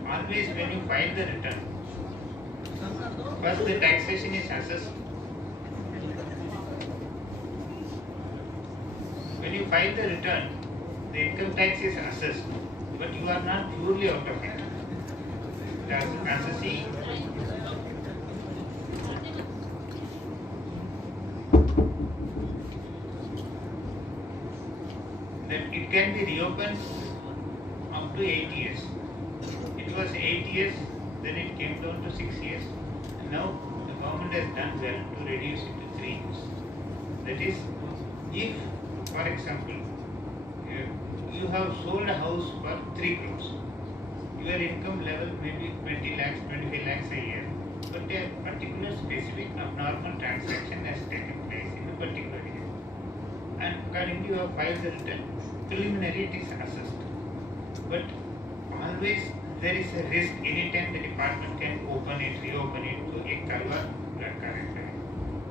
Always when you file the return, first the taxation is assessed. When you file the return, the income tax is assessed, but you are not purely out of it. The assessee that it can be reopened up to 8 years. It was 8 years, then it came down to 6 years. And now the government has done well to reduce it to 3 years. That is, if, for example, you have sold a house for 3 crores. Your income level may be 20 lakhs, 25 lakhs a year. But a particular specific abnormal transaction has taken place in a particular year. And accordingly, you have filed the return. Preliminary, it is assessed. But always there is a risk. Anytime the department can open it, reopen it to a kalvar correct.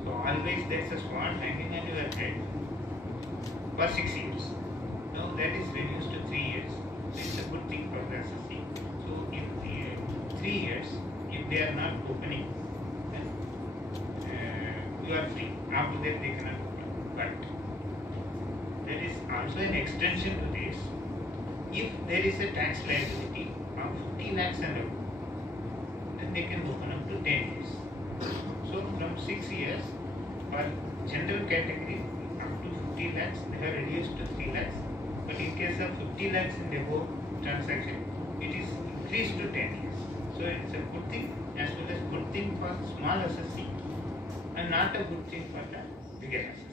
So always there is a swan hanging on your head for 6 years. Now that is reduced to 3 years. So it's a good thing for the assessee. So in 3 years, if they are not opening, then you are free. After that they cannot open. But there is also an extension to this. If there is a tax liability of 50 lakhs and above, then they can open up to 10 years. So from 6 years, for general category up to 50 lakhs, they have reduced to 3 lakhs. But in case of 50 lakhs and above transaction, it is increased to 10 years. So it's a good thing as well as good thing for small assessee and not a good thing for the bigger assessee.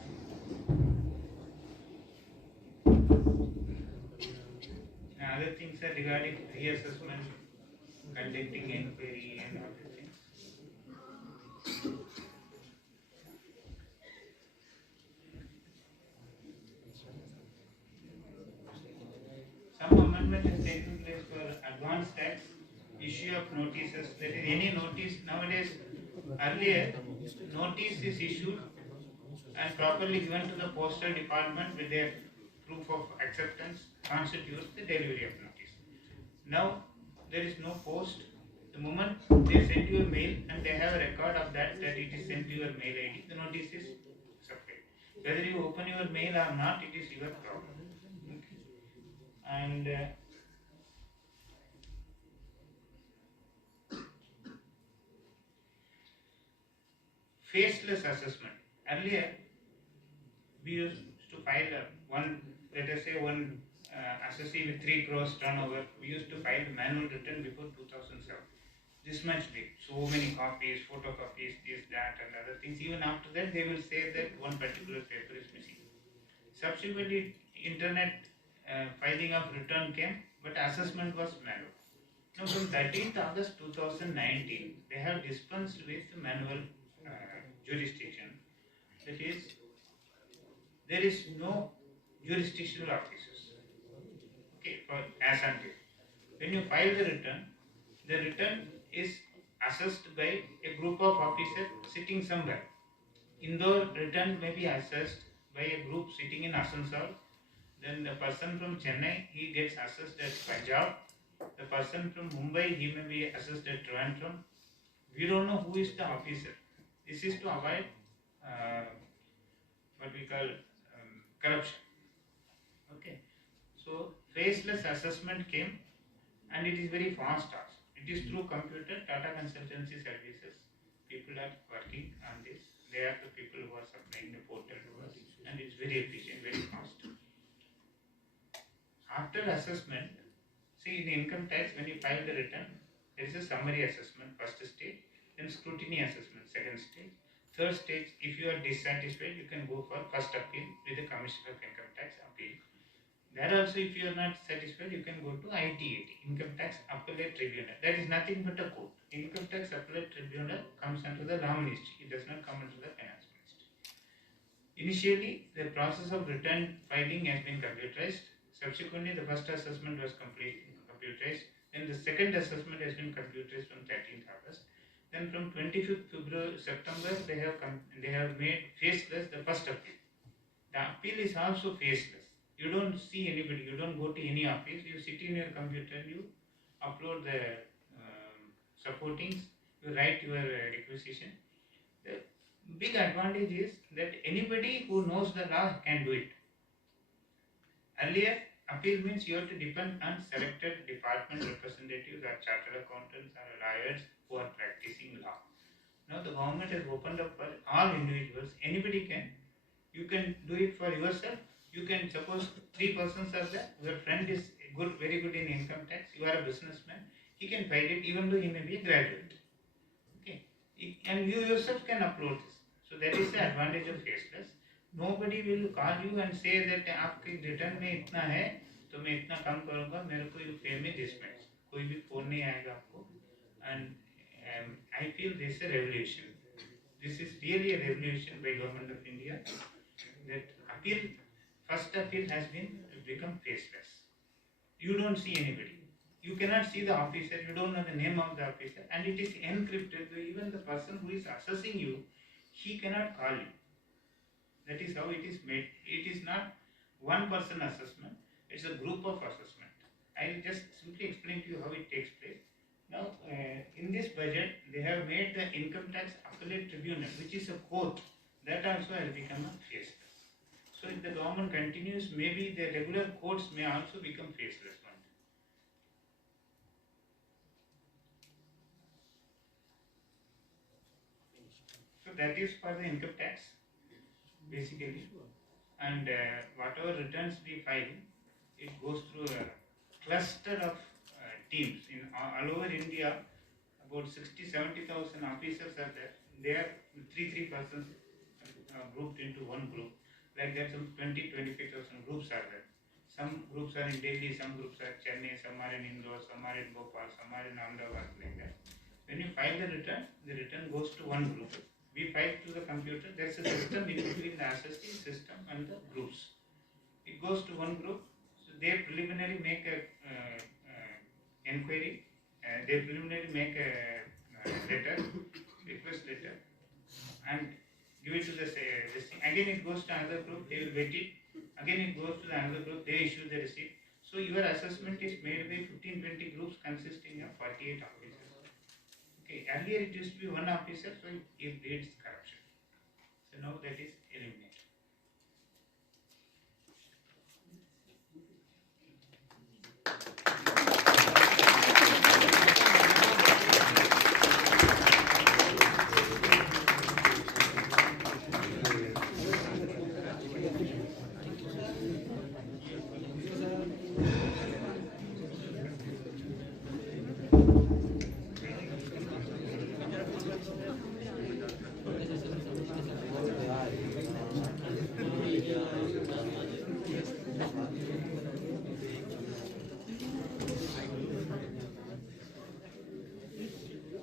Other things are regarding reassessment, conducting inquiry and all the things. Some amendment is taking place for advance tax, issue of notices. That is any notice nowadays. Earlier, notice is issued and properly given to the postal department with their proof of acceptance constitutes the delivery of notice. Now there is no post. The moment they send you a mail and they have a record of that it is sent to your mail ID, the notice is separate. Whether you open your mail or not, it is your problem. Okay. And faceless assessment. Earlier, we used to file let us say one assessee with 3 crores turnover. We used to file manual return before 2007. This much big, so many copies, photocopies, this, that, and other things. Even after that, they will say that one particular paper is missing. Subsequently, internet filing of return came, but assessment was manual. Now, from 13th August 2019, they have dispensed with manual jurisdiction. That is, there is no jurisdictional officers. Okay, for as until when you file the return is assessed by a group of officers sitting somewhere. Indore return may be assessed by a group sitting in Asansol. Then the person from Chennai, he gets assessed at Punjab. The person from Mumbai, he may be assessed at Trivandrum. We don't know who is the officer. This is to avoid what we call corruption. Okay. So faceless assessment came, and it is very fast also. It is through computer, Tata Consultancy Services. People are working on this. They are the people who are supplying the portal to us, and it's very efficient, very fast. After assessment, see in income tax, when you file the return, there is a summary assessment, first stage, then scrutiny assessment, second stage. Third stage, if you are dissatisfied, you can go for first appeal with the Commissioner of Income Tax appeal. There also, if you are not satisfied, you can go to ITAT, Income Tax Appellate Tribunal. That is nothing but a court. Income Tax Appellate Tribunal comes under the Law Ministry. It does not come under the Finance Ministry. Initially, the process of return filing has been computerized. Subsequently, the first assessment was computerized. Then the second assessment has been computerized from 13th August. Then from 25th September, they have made faceless the first appeal. The appeal is also faceless. You don't see anybody, you don't go to any office, you sit in your computer, you upload the supportings, you write your requisition. The big advantage is that anybody who knows the law can do it. Earlier, appeal means you have to depend on selected department representatives or chartered accountants or lawyers who are practicing law. Now the government has opened up for all individuals, anybody can. You can do it for yourself. You can suppose 3 persons are there, your friend is good, very good in income tax, you are a businessman, he can file it even though he may be a graduate. Okay, and you yourself can upload this. So that is the advantage of faceless. Nobody will call you and say that आपके return में इतना है, तो मैं इतना कम करूँगा, मेरे को you pay me this much. कोई भी phone नहीं आएगा आपको. And I feel this is a revolution. This is really a revolution by Government of India. That appeal. First appeal has become faceless. You don't see anybody. You cannot see the officer. You don't know the name of the officer, and it is encrypted. So even the person who is assessing you, he cannot call you. That is how it is made. It is not one person assessment. It's a group of assessment. I will just simply explain to you how it takes place. Now, in this budget, they have made the Income Tax Appellate Tribunal, which is a court. That also has become a faceless. So if the government continues, maybe the regular courts may also become faceless one. So that is for the income tax, basically. And whatever returns we file, it goes through a cluster of teams. In all over India, about 60-70,000 officers are there. They are 3 persons grouped into one group. Like that, some 20-25,000 groups are there. Some groups are in Delhi, some groups are Chennai, some are in Indore, some are in Bhopal, some are in Ahmedabad, like that. When you file the return goes to one group. We file to the computer. There's a system in between the assessing system and the groups. It goes to one group. So they preliminarily make a inquiry. They preliminarily make a request letter, and give it to this thing. Again, it goes to another group. They will wait it. Again it goes to the another group, they issue the receipt. So your assessment is made by 15-20 groups consisting of 48 officers. Okay, earlier it used to be one officer, so it breeds corruption. So now that is eliminated.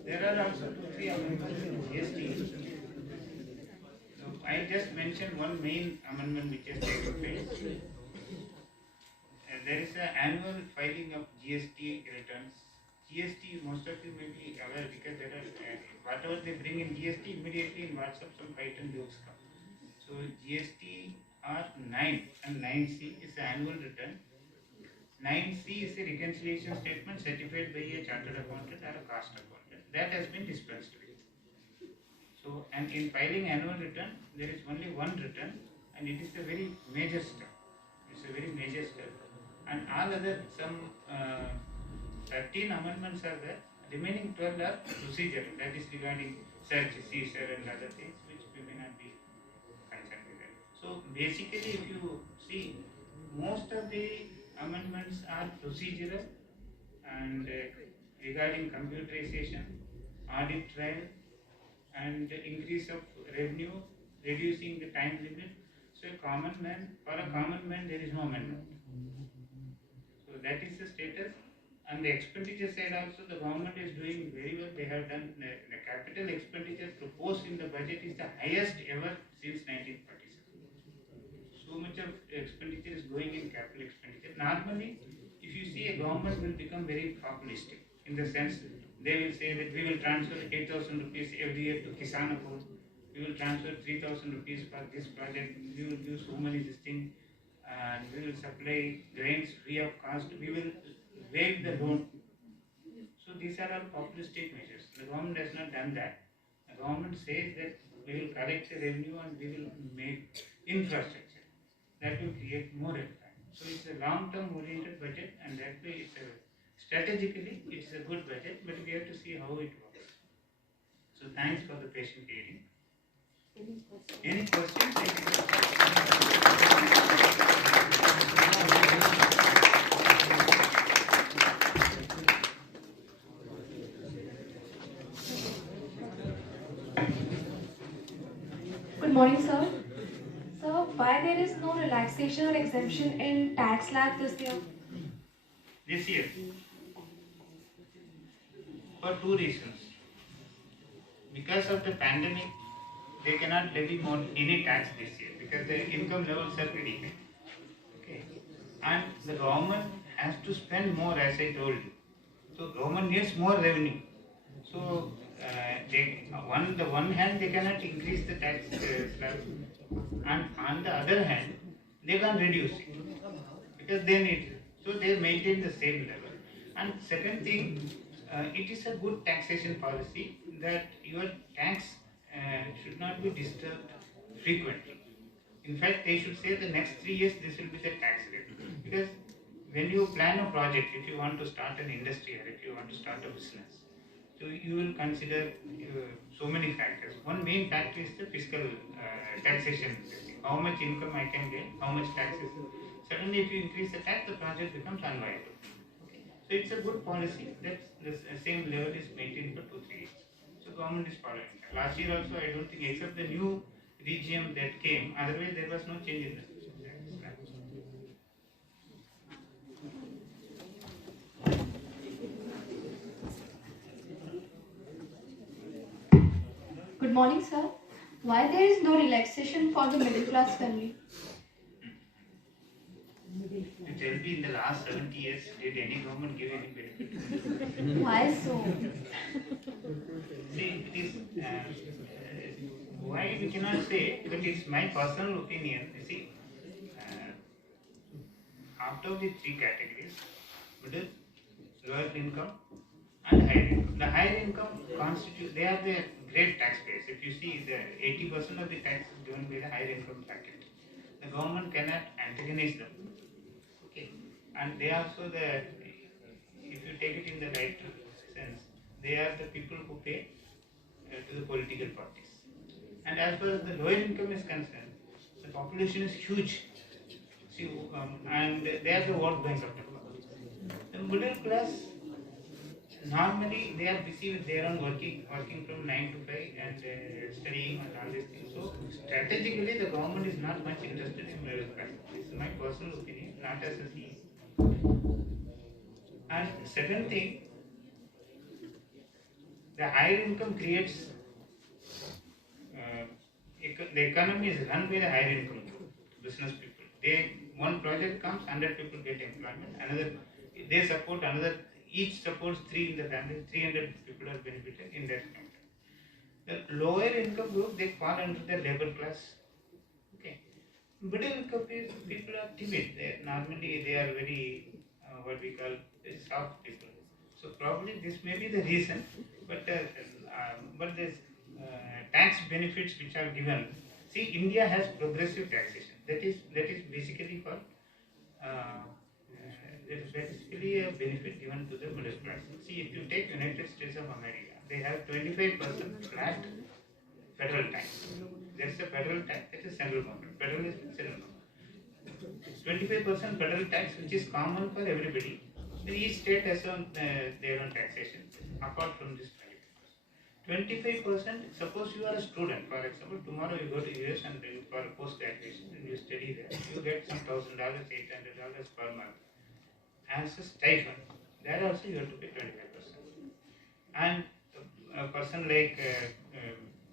There are also 2-3 amendments in GST. So I just mentioned one main amendment which has taken place. There is an annual filing of GST returns. GST, most of you may be aware because there are whatever they bring in GST, immediately in WhatsApp some 5-10 jokes come. So GST R9 and 9C is the annual return. 9C is a reconciliation statement certified by a chartered accountant or a cost accountant. That has been dispensed with. So, and in filing annual return, there is only one return, and it is a very major step. It's a very major step. And all other, some 13 amendments are there. Remaining 12 are procedural, that is regarding search, seizure, and other things which we may not be concerned with that. So, basically, if you see, most of the amendments are procedural and regarding computerization, audit trail, and increase of revenue, reducing the time limit. So a common man, for a common man there is no amendment. So that is the status. And the expenditure side also the government is doing very well. They have done the capital expenditure proposed in the budget is the highest ever since 1947. So much of expenditure is going in capital expenditure. Normally, if you see a government will become very populistic in the sense they will say that we will transfer 8,000 rupees every year to Kisan account. We will transfer 3,000 rupees for this project. We will do so many this thing, and we will supply grains free of cost. We will waive the loan. So these are all populistic measures. The government has not done that. The government says that we will collect the revenue and we will make infrastructure. That will create more impact. So it's a long-term oriented budget, and that way it's a strategically it's a good budget, but we have to see how it works. So thanks for the patient hearing. Any questions? Good morning, sir. Sir, why there is no relaxation or exemption in tax slab this year? This year, for two reasons. Because of the pandemic, they cannot levy more any tax this year because the income levels are pretty high. Okay, and the government has to spend more, as I told you. So government needs more revenue. So on the one hand they cannot increase the tax slab, and on the other hand they can reduce it because they need it. So they maintain the same level. And second thing, it is a good taxation policy that your tax should not be disturbed frequently. In fact, they should say the next 3 years this will be the tax rate. Because when you plan a project, if you want to start an industry or if you want to start a business, so you will consider so many factors. One main factor is the fiscal taxation. How much income I can get, how much taxes. Suddenly if you increase the tax, the project becomes unviable. Okay. So it's a good policy that the same level is maintained for 2-3 years. So government is following that. Last year also I don't think except the new regime that came, otherwise there was no change in the tax. Good morning, sir. Why there is no relaxation for the middle class family? To tell me in the last 70 years, did any government give any benefit? Why so? See, it is, why we cannot say, but it's my personal opinion. You see, out of the three categories: middle, lower income, and higher income. The higher income they are the great taxpayers. If you see, the 80% of the tax is given by the higher income bracket. The government cannot antagonize them. Okay, and they also if you take it in the right sense, they are the people who pay to the political parties. And as far as the lower income is concerned, the population is huge. See, and they are the vote bank of the country. The middle class, normally they are busy with their own working from 9 to 5 and studying and all these things. So strategically, the government is not much interested in middle class. This is my personal opinion, not as a CEO. And second thing, the higher income creates the economy is run by the higher income business people. One project comes, 100 people get employment. They support another. Each supports 3 in the family. 300 people are benefited in that family. The lower income group, they fall under the labor class. Okay. Middle income people are timid. Normally they are very what we call soft people. So probably this may be the reason, but this tax benefits which are given. See, India has progressive taxation. That is basically for basically a benefit given to the middle class. See, if you take United States of America, they have 25% flat federal tax. There's a federal tax, that is central government. Federal is central government. 25% federal tax, which is common for everybody. Then each state has their own taxation, apart from this 25%. Suppose you are a student, for example, tomorrow you go to US and for post-graduation and you study there, you get some $1,000, $800 per month as a stipend. There also you have to pay 25%. And a person like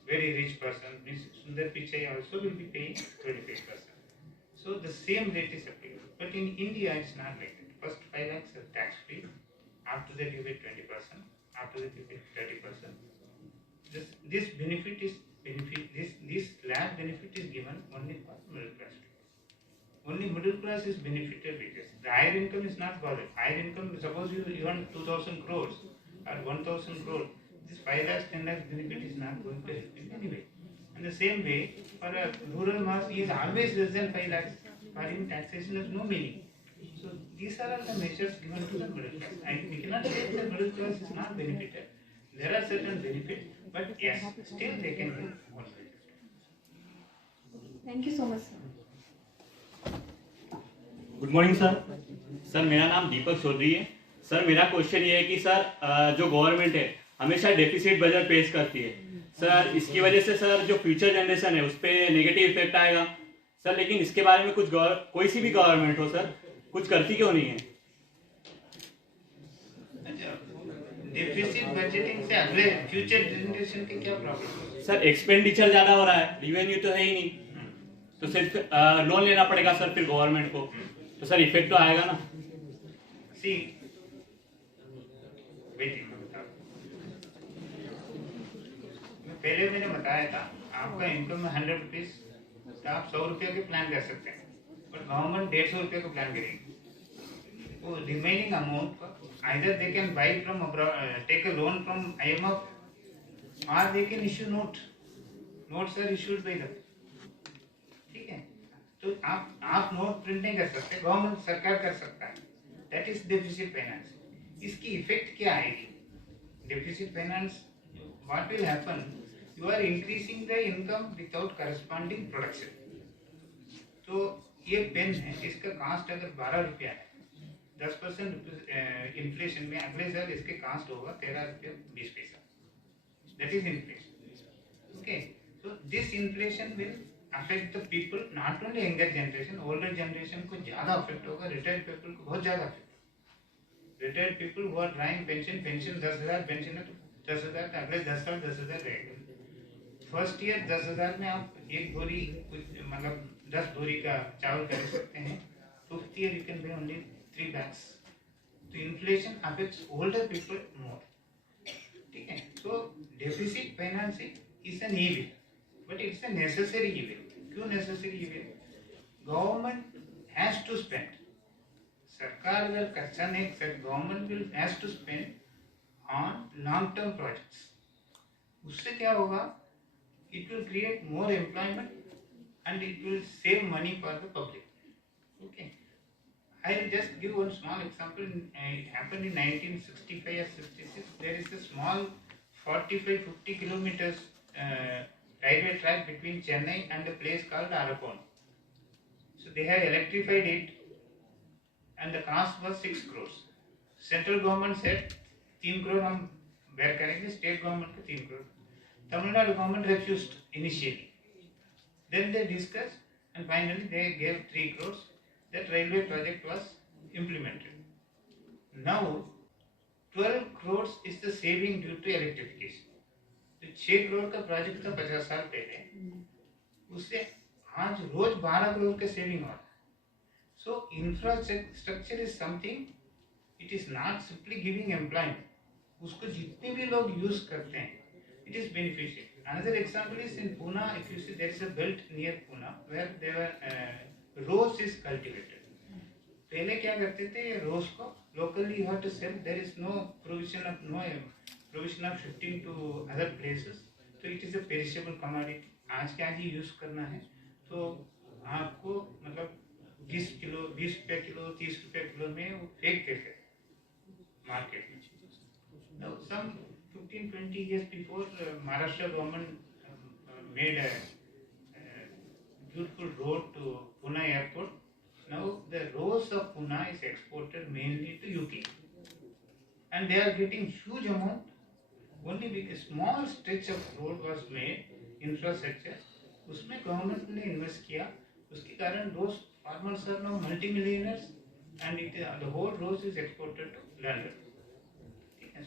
very rich person, Sundar Pichai also will be paying 25%. So the same rate is applicable. But in India, it's not like that. First 5 lakhs are tax free. After that you get 20%. After that you get 30%. This slab benefit is given only for middle class people. Only middle class is benefited with this. The higher income is not bothered. Higher income, suppose you earn 2,000 crores or 1,000 crores, this 5 lakhs, 10 lakhs benefit is not going to help him anyway. And the same way, for a rural mass, he is always less than 5 lakhs. For him, taxation has no meaning. So these are all the measures given to the middle class. And we cannot say the middle class is not benefited. There are certain benefits, but yes, still they can give one benefit. Thank you so much, sir. Good morning sir मेरा नाम दीपक चौधरी है। Sir मेरा question ये है कि sir जो government है हमेशा डेफिसिट बजट पेश करती है सर, इसकी वजह से सर जो फ्यूचर जनरेशन है उस पर नेगेटिव इफेक्ट आएगा सर, लेकिन इसके बारे में कुछ कोई सी भी गवर्नमेंट हो सर कुछ करती क्यों नहीं है? डेफिसिट बजटिंग से अगले फ्यूचर जनरेशन के क्या प्रॉब्लम? सर एक्सपेंडिचर ज्यादा हो रहा है, रेवेन्यू तो है ही नहीं, तो सिर्फ लोन लेना पड़ेगा सर फिर गवर्नमेंट को, तो सर इफेक्ट तो आएगा ना। सी पहले मैंने बताया था आपका इनकम में 100 रुपीज तो आप 100 रुपये के प्लान कर सकते हैं, बट गवर्नमेंट 150 रुपये का प्लान करेगी। वो remaining amount either they can buy from take a loan from IMF or they can issue notes are issued by them। ठीक है, तो आप नोट प्रिंट नहीं कर सकते, गवर्नमेंट सरकार कर सकता है, दैट इज डेफिसिट फाइनेंस। इसकी इफेक्ट क्या आएगी? Deficit finance, what will happen, you are increasing the income without corresponding production. तो ये पेन है, इसका कास्ट अगर 12 रुपया है, 10% इन्फ्लेशन में अगले साल इसके कास्ट होगा 13 रुपया 20 पैसा, that is inflation. Okay, so this inflation will affect the people, not only younger generation, older generation को ज्यादा अफेक्ट होगा, रिटायर्ड पीपल को बहुत ज्यादा affect. Retired people who are drawing pension 10,000 pension है तो 10,000, अगले 10 साल 10,000 रहेगा। फर्स्ट ईयर 10,000 में आप एक बोरी मतलब 10 बोरी का चावल कर सकते हैं, fifth year you can buy only 3 bags। तो inflation affects older people more. ठीक है, तो deficit financing is an evil, but it's a necessary evil. क्यों necessary evil? Government has to spend, सरकार अगर खर्चा नहीं कर, government will has to spend on long term projects. उससे क्या होगा? It will create more employment and it will save money for the public. Okay. I'll just give one small example. It happened in 1965 or 66. There is a small 45-50 kilometers railway track between Chennai and a place called Aragon. So they have electrified it and the cost was 6 crores. Central government said 3 crore हम bear करेंगे, state government को 3 crore. Tamil Nadu government refused initially. Then they discussed and finally they gave 3 crores. That railway project was implemented. Now 12 crores is the saving due to electrification. तो 6 करोड़ का project था 50 साल पहले, उससे आज रोज 12 करोड़ का सेविंग हो रहा है. So infrastructure is something, it is not simply giving employment. उसको जितने भी लोग यूज करते हैं, it is beneficial. Another example is in Pune. If you see, there is a belt near Pune where there were rose is cultivated. पहले क्या करते थे, rose को locally you have to sell. There is no provision of shifting to other places. So it is a perishable commodity. आज के आज ही use करना है तो आपको मतलब 20 किलो 20 रुपये किलो 30 रुपये किलो में वो फेंक देते मार्केट में. Now some 15-20 years before, Maharashtra government made a beautiful road to Pune airport. Now the rose of Pune is exported mainly to UP, and they are getting huge amount. Only because small stretch of road was made, infrastructure, उसमें government ने invest किया, उसके कारण rose farmers are now multi-millionaires, and the whole rose is exported to London.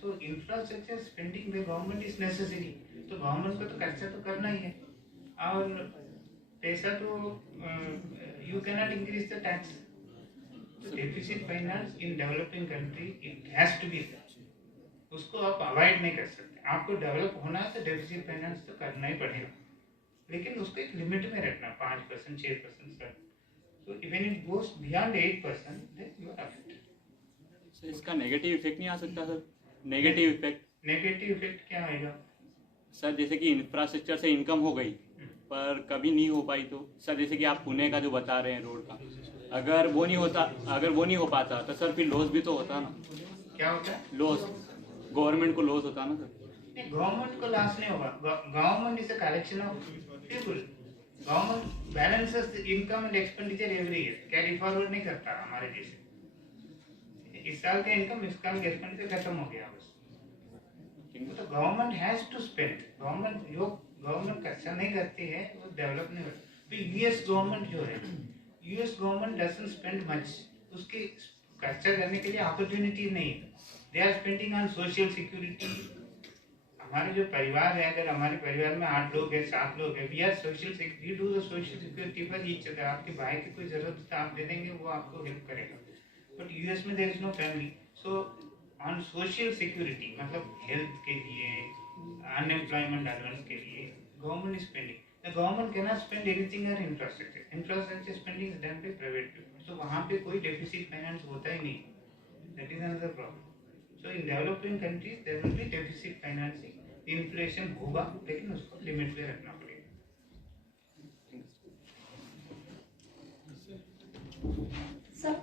So infrastructure spending by government is necessary. तो government को तो खर्चा तो करना ही है, और पैसा तो you cannot increase the tax. So deficit finance in developing country it has to be there. उसको आप अवॉइड नहीं कर सकते. आपको डेवलप होना है तो डेफिसिट फाइनेंस तो करना ही पड़ेगा, लेकिन उसको एक लिमिट में रखना, 5%, 6% sir. So when it goes beyond 8%, then you are affected. Sir इसका नेगेटिव इफेक्ट नहीं आ सकता सर? नेगेटिव इफेक्ट क्या आएगा सर? जैसे कि इंफ्रास्ट्रक्चर से इनकम हो गई पर कभी नहीं हो पाई, तो सर जैसे कि आप पुणे का जो बता रहे हैं रोड का, अगर वो नहीं हो पाता तो सर फिर लॉस भी तो होता ना. क्या होता है? लॉस, गवर्नमेंट को लॉस होता ना सर. नहीं, गवर्नमेंट को लॉस नहीं होगा. Government is a collection of people. Government balances income and expenditure every year, carry forward नहीं करता हमारे जैसे. इस साल का इनकम इस साल का एक्सपेंडिचर खत्म हो गया बस. तो government has to spend. Government खर्चा नहीं करती है वो डेवलप नहीं करती. तो यूएस गवर्नमेंट जो है, US government doesn't spend much. उसके खर्चा करने के लिए अपॉर्चुनिटी नहीं है. They are spending on social security. हमारे जो परिवार है, अगर हमारे परिवार में 8 लोग हैं 7 लोग हैं, we are social security, we do the social security for each other. आपके भाई की कोई जरूरत है आप दे देंगे, वो आपको हेल्प करेगा. बट यूएस में there is no family. So on social security मतलब हेल्थ के लिए, अनएम्प्लॉयमेंट अलाउंस के लिए government is spending. The government can not spend anything on infrastructure. Infrastructure spending is done by private people. तो वहाँ पे कोई डेफिसिट फाइनेंस होता ही नहीं. That is another problem. So in developing countries there will be deficit financing. Inflation होगा लेकिन उसको लिमिट में रखना पड़ेगा. Sir,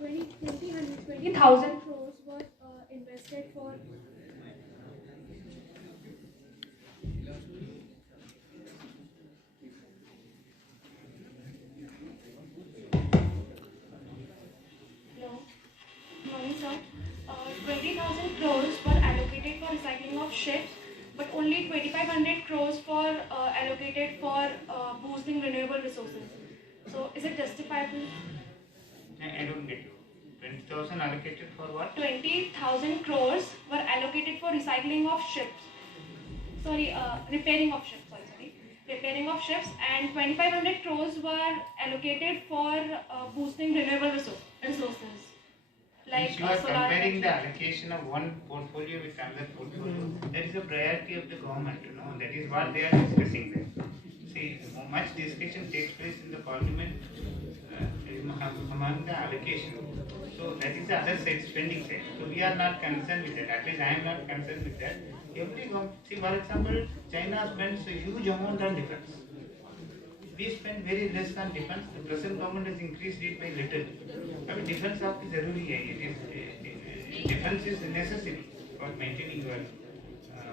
20,000 crores was invested for Morning, sir. 20,000 crores were allocated for recycling of ships, but only 2,500 crores for allocated for boosting renewable resources. So, is it justifiable? I don't get you. 20,000 allocated for what? 20,000 crores were allocated for recycling of ships. Sorry, repairing of ships. Repairing of ships, and 2,500 crores were allocated for boosting renewable resources. Like you are solar comparing energy. the allocation of one portfolio with another portfolio. That is a priority of the government, you know. That is what they are discussing there. See, much discussion takes place in the parliament among the allocation. So that is the other side, spending side. So we are not concerned with that. At least I am not concerned with that. See, for example, China spends a huge amount on defense. We spend very less on defense. The present government has increased it by little. I mean, defense of is defense is necessary for maintaining your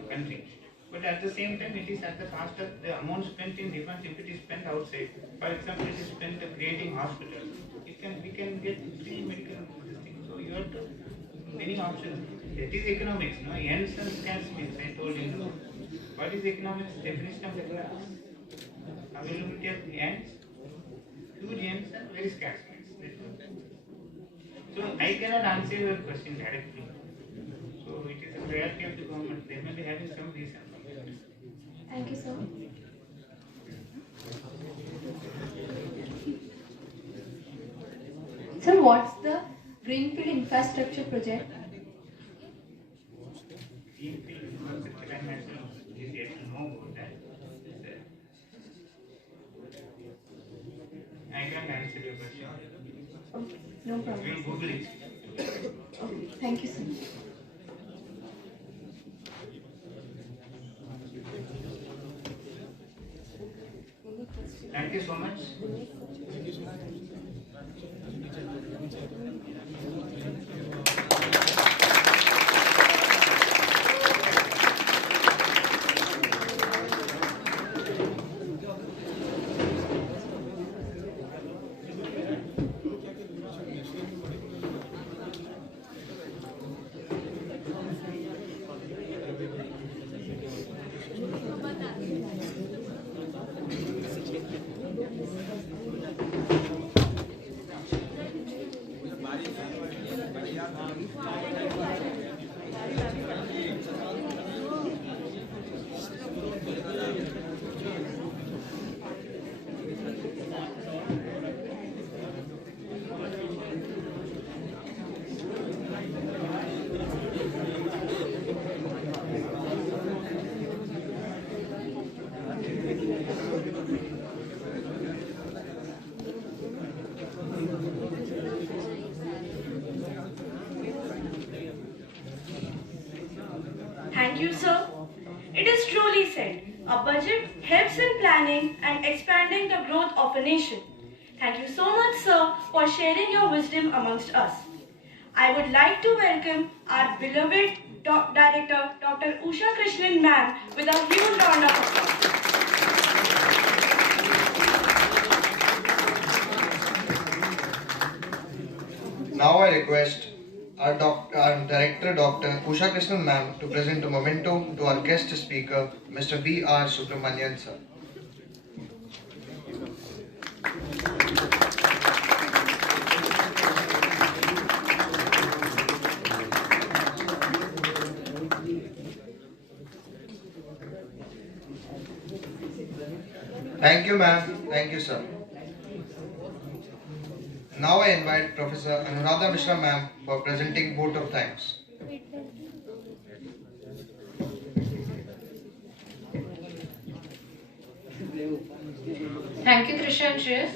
country. But at the same time, it is at the cost of the amount spent in defense. If it is spent outside, for example, it is spent creating hospitals. We can get free medical thing. So you have to many options. That is economics, no? Ends and scarce means I told you. What is economics? Definition of economics. Availability of ends, huge ends and very scarce means. So I cannot answer your question directly. So it is a priority of the government. They may be having some reason. Thank you, sir. Sir, what's the Greenfield infrastructure project? Greenfield infrastructure, I myself is yet to know about that. I can't answer your question. Okay, no problem. We will Google it. Okay, thank you, sir. Thank you so much. Thank you, sir. It is truly said, a budget helps in planning and expanding the growth of a nation. Thank you so much, sir, for sharing your wisdom amongst us. I would like to welcome our beloved Director, Dr. Usha Krishnan ma'am, with a huge round of applause. Now I request our Director, Dr. Usha Krishnan ma'am, to present a memento to our guest speaker, Mr. V.R. Subramanian sir. Thank you, ma'am. Thank you, sir. Now I invite Professor Anuradha Mishra ma'am for presenting vote of thanks. Thank you, Trisha and Shreyas.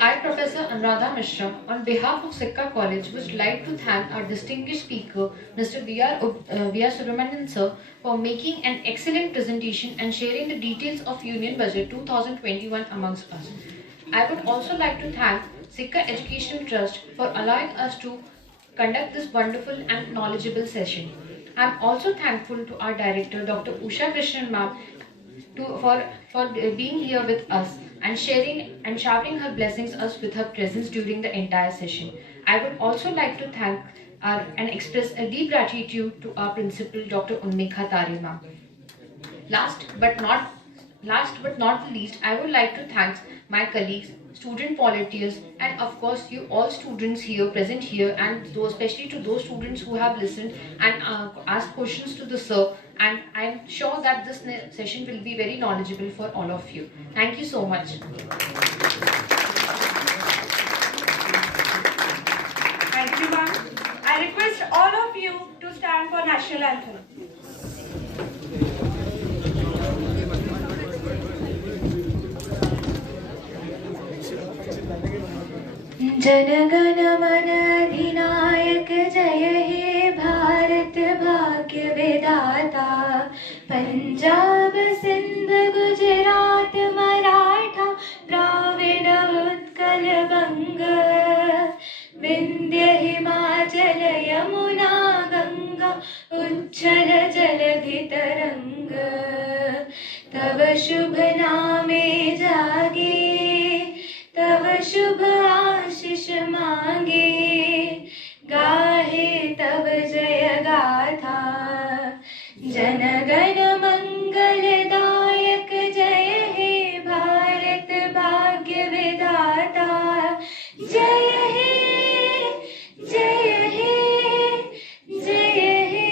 I, Professor Anuradha Mishra, on behalf of Sikka College, would like to thank our distinguished speaker, Mr. V.R. Subramanian sir, for making an excellent presentation and sharing the details of Union Budget 2021 amongst us. I would also like to thank Sikka Educational Trust for allowing us to conduct this wonderful and knowledgeable session. I am also thankful to our director, Dr. Usha Krishnan ma'am, for being here with us and sharing and showering her blessings us with her presence during the entire session. I would also like to thank and express a deep gratitude to our principal, Dr. Unmekha Tare ma'am. Last but not the least, I would like to thank my colleagues, student volunteers, and of course you all students here present here, and especially to those students who have listened and asked questions to the sir. And I am sure that this session will be very knowledgeable for all of you. Thank you so much. Thank you, ma'am. I request all of you to stand for national anthem. जनगण मन अधिनायक जय हे भारत भाग्य विधाता पंजाब सिंध गुजरात मराठा द्राविड उत्कल बंग विंध्य हिमाचल यमुना गंगा उच्छल जलधि तरंग तव शुभ नामे जागे तव शुभ आशीष मांगे गाहे तव जय गाथा जनगण मंगलदायक जय हे भारत भाग्य विधाता जय हे जय हे जय हे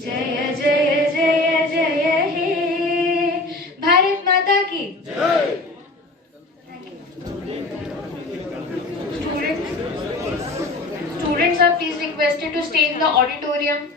जय जय जय जय हे भारत माता की Students are please requested to stay in the auditorium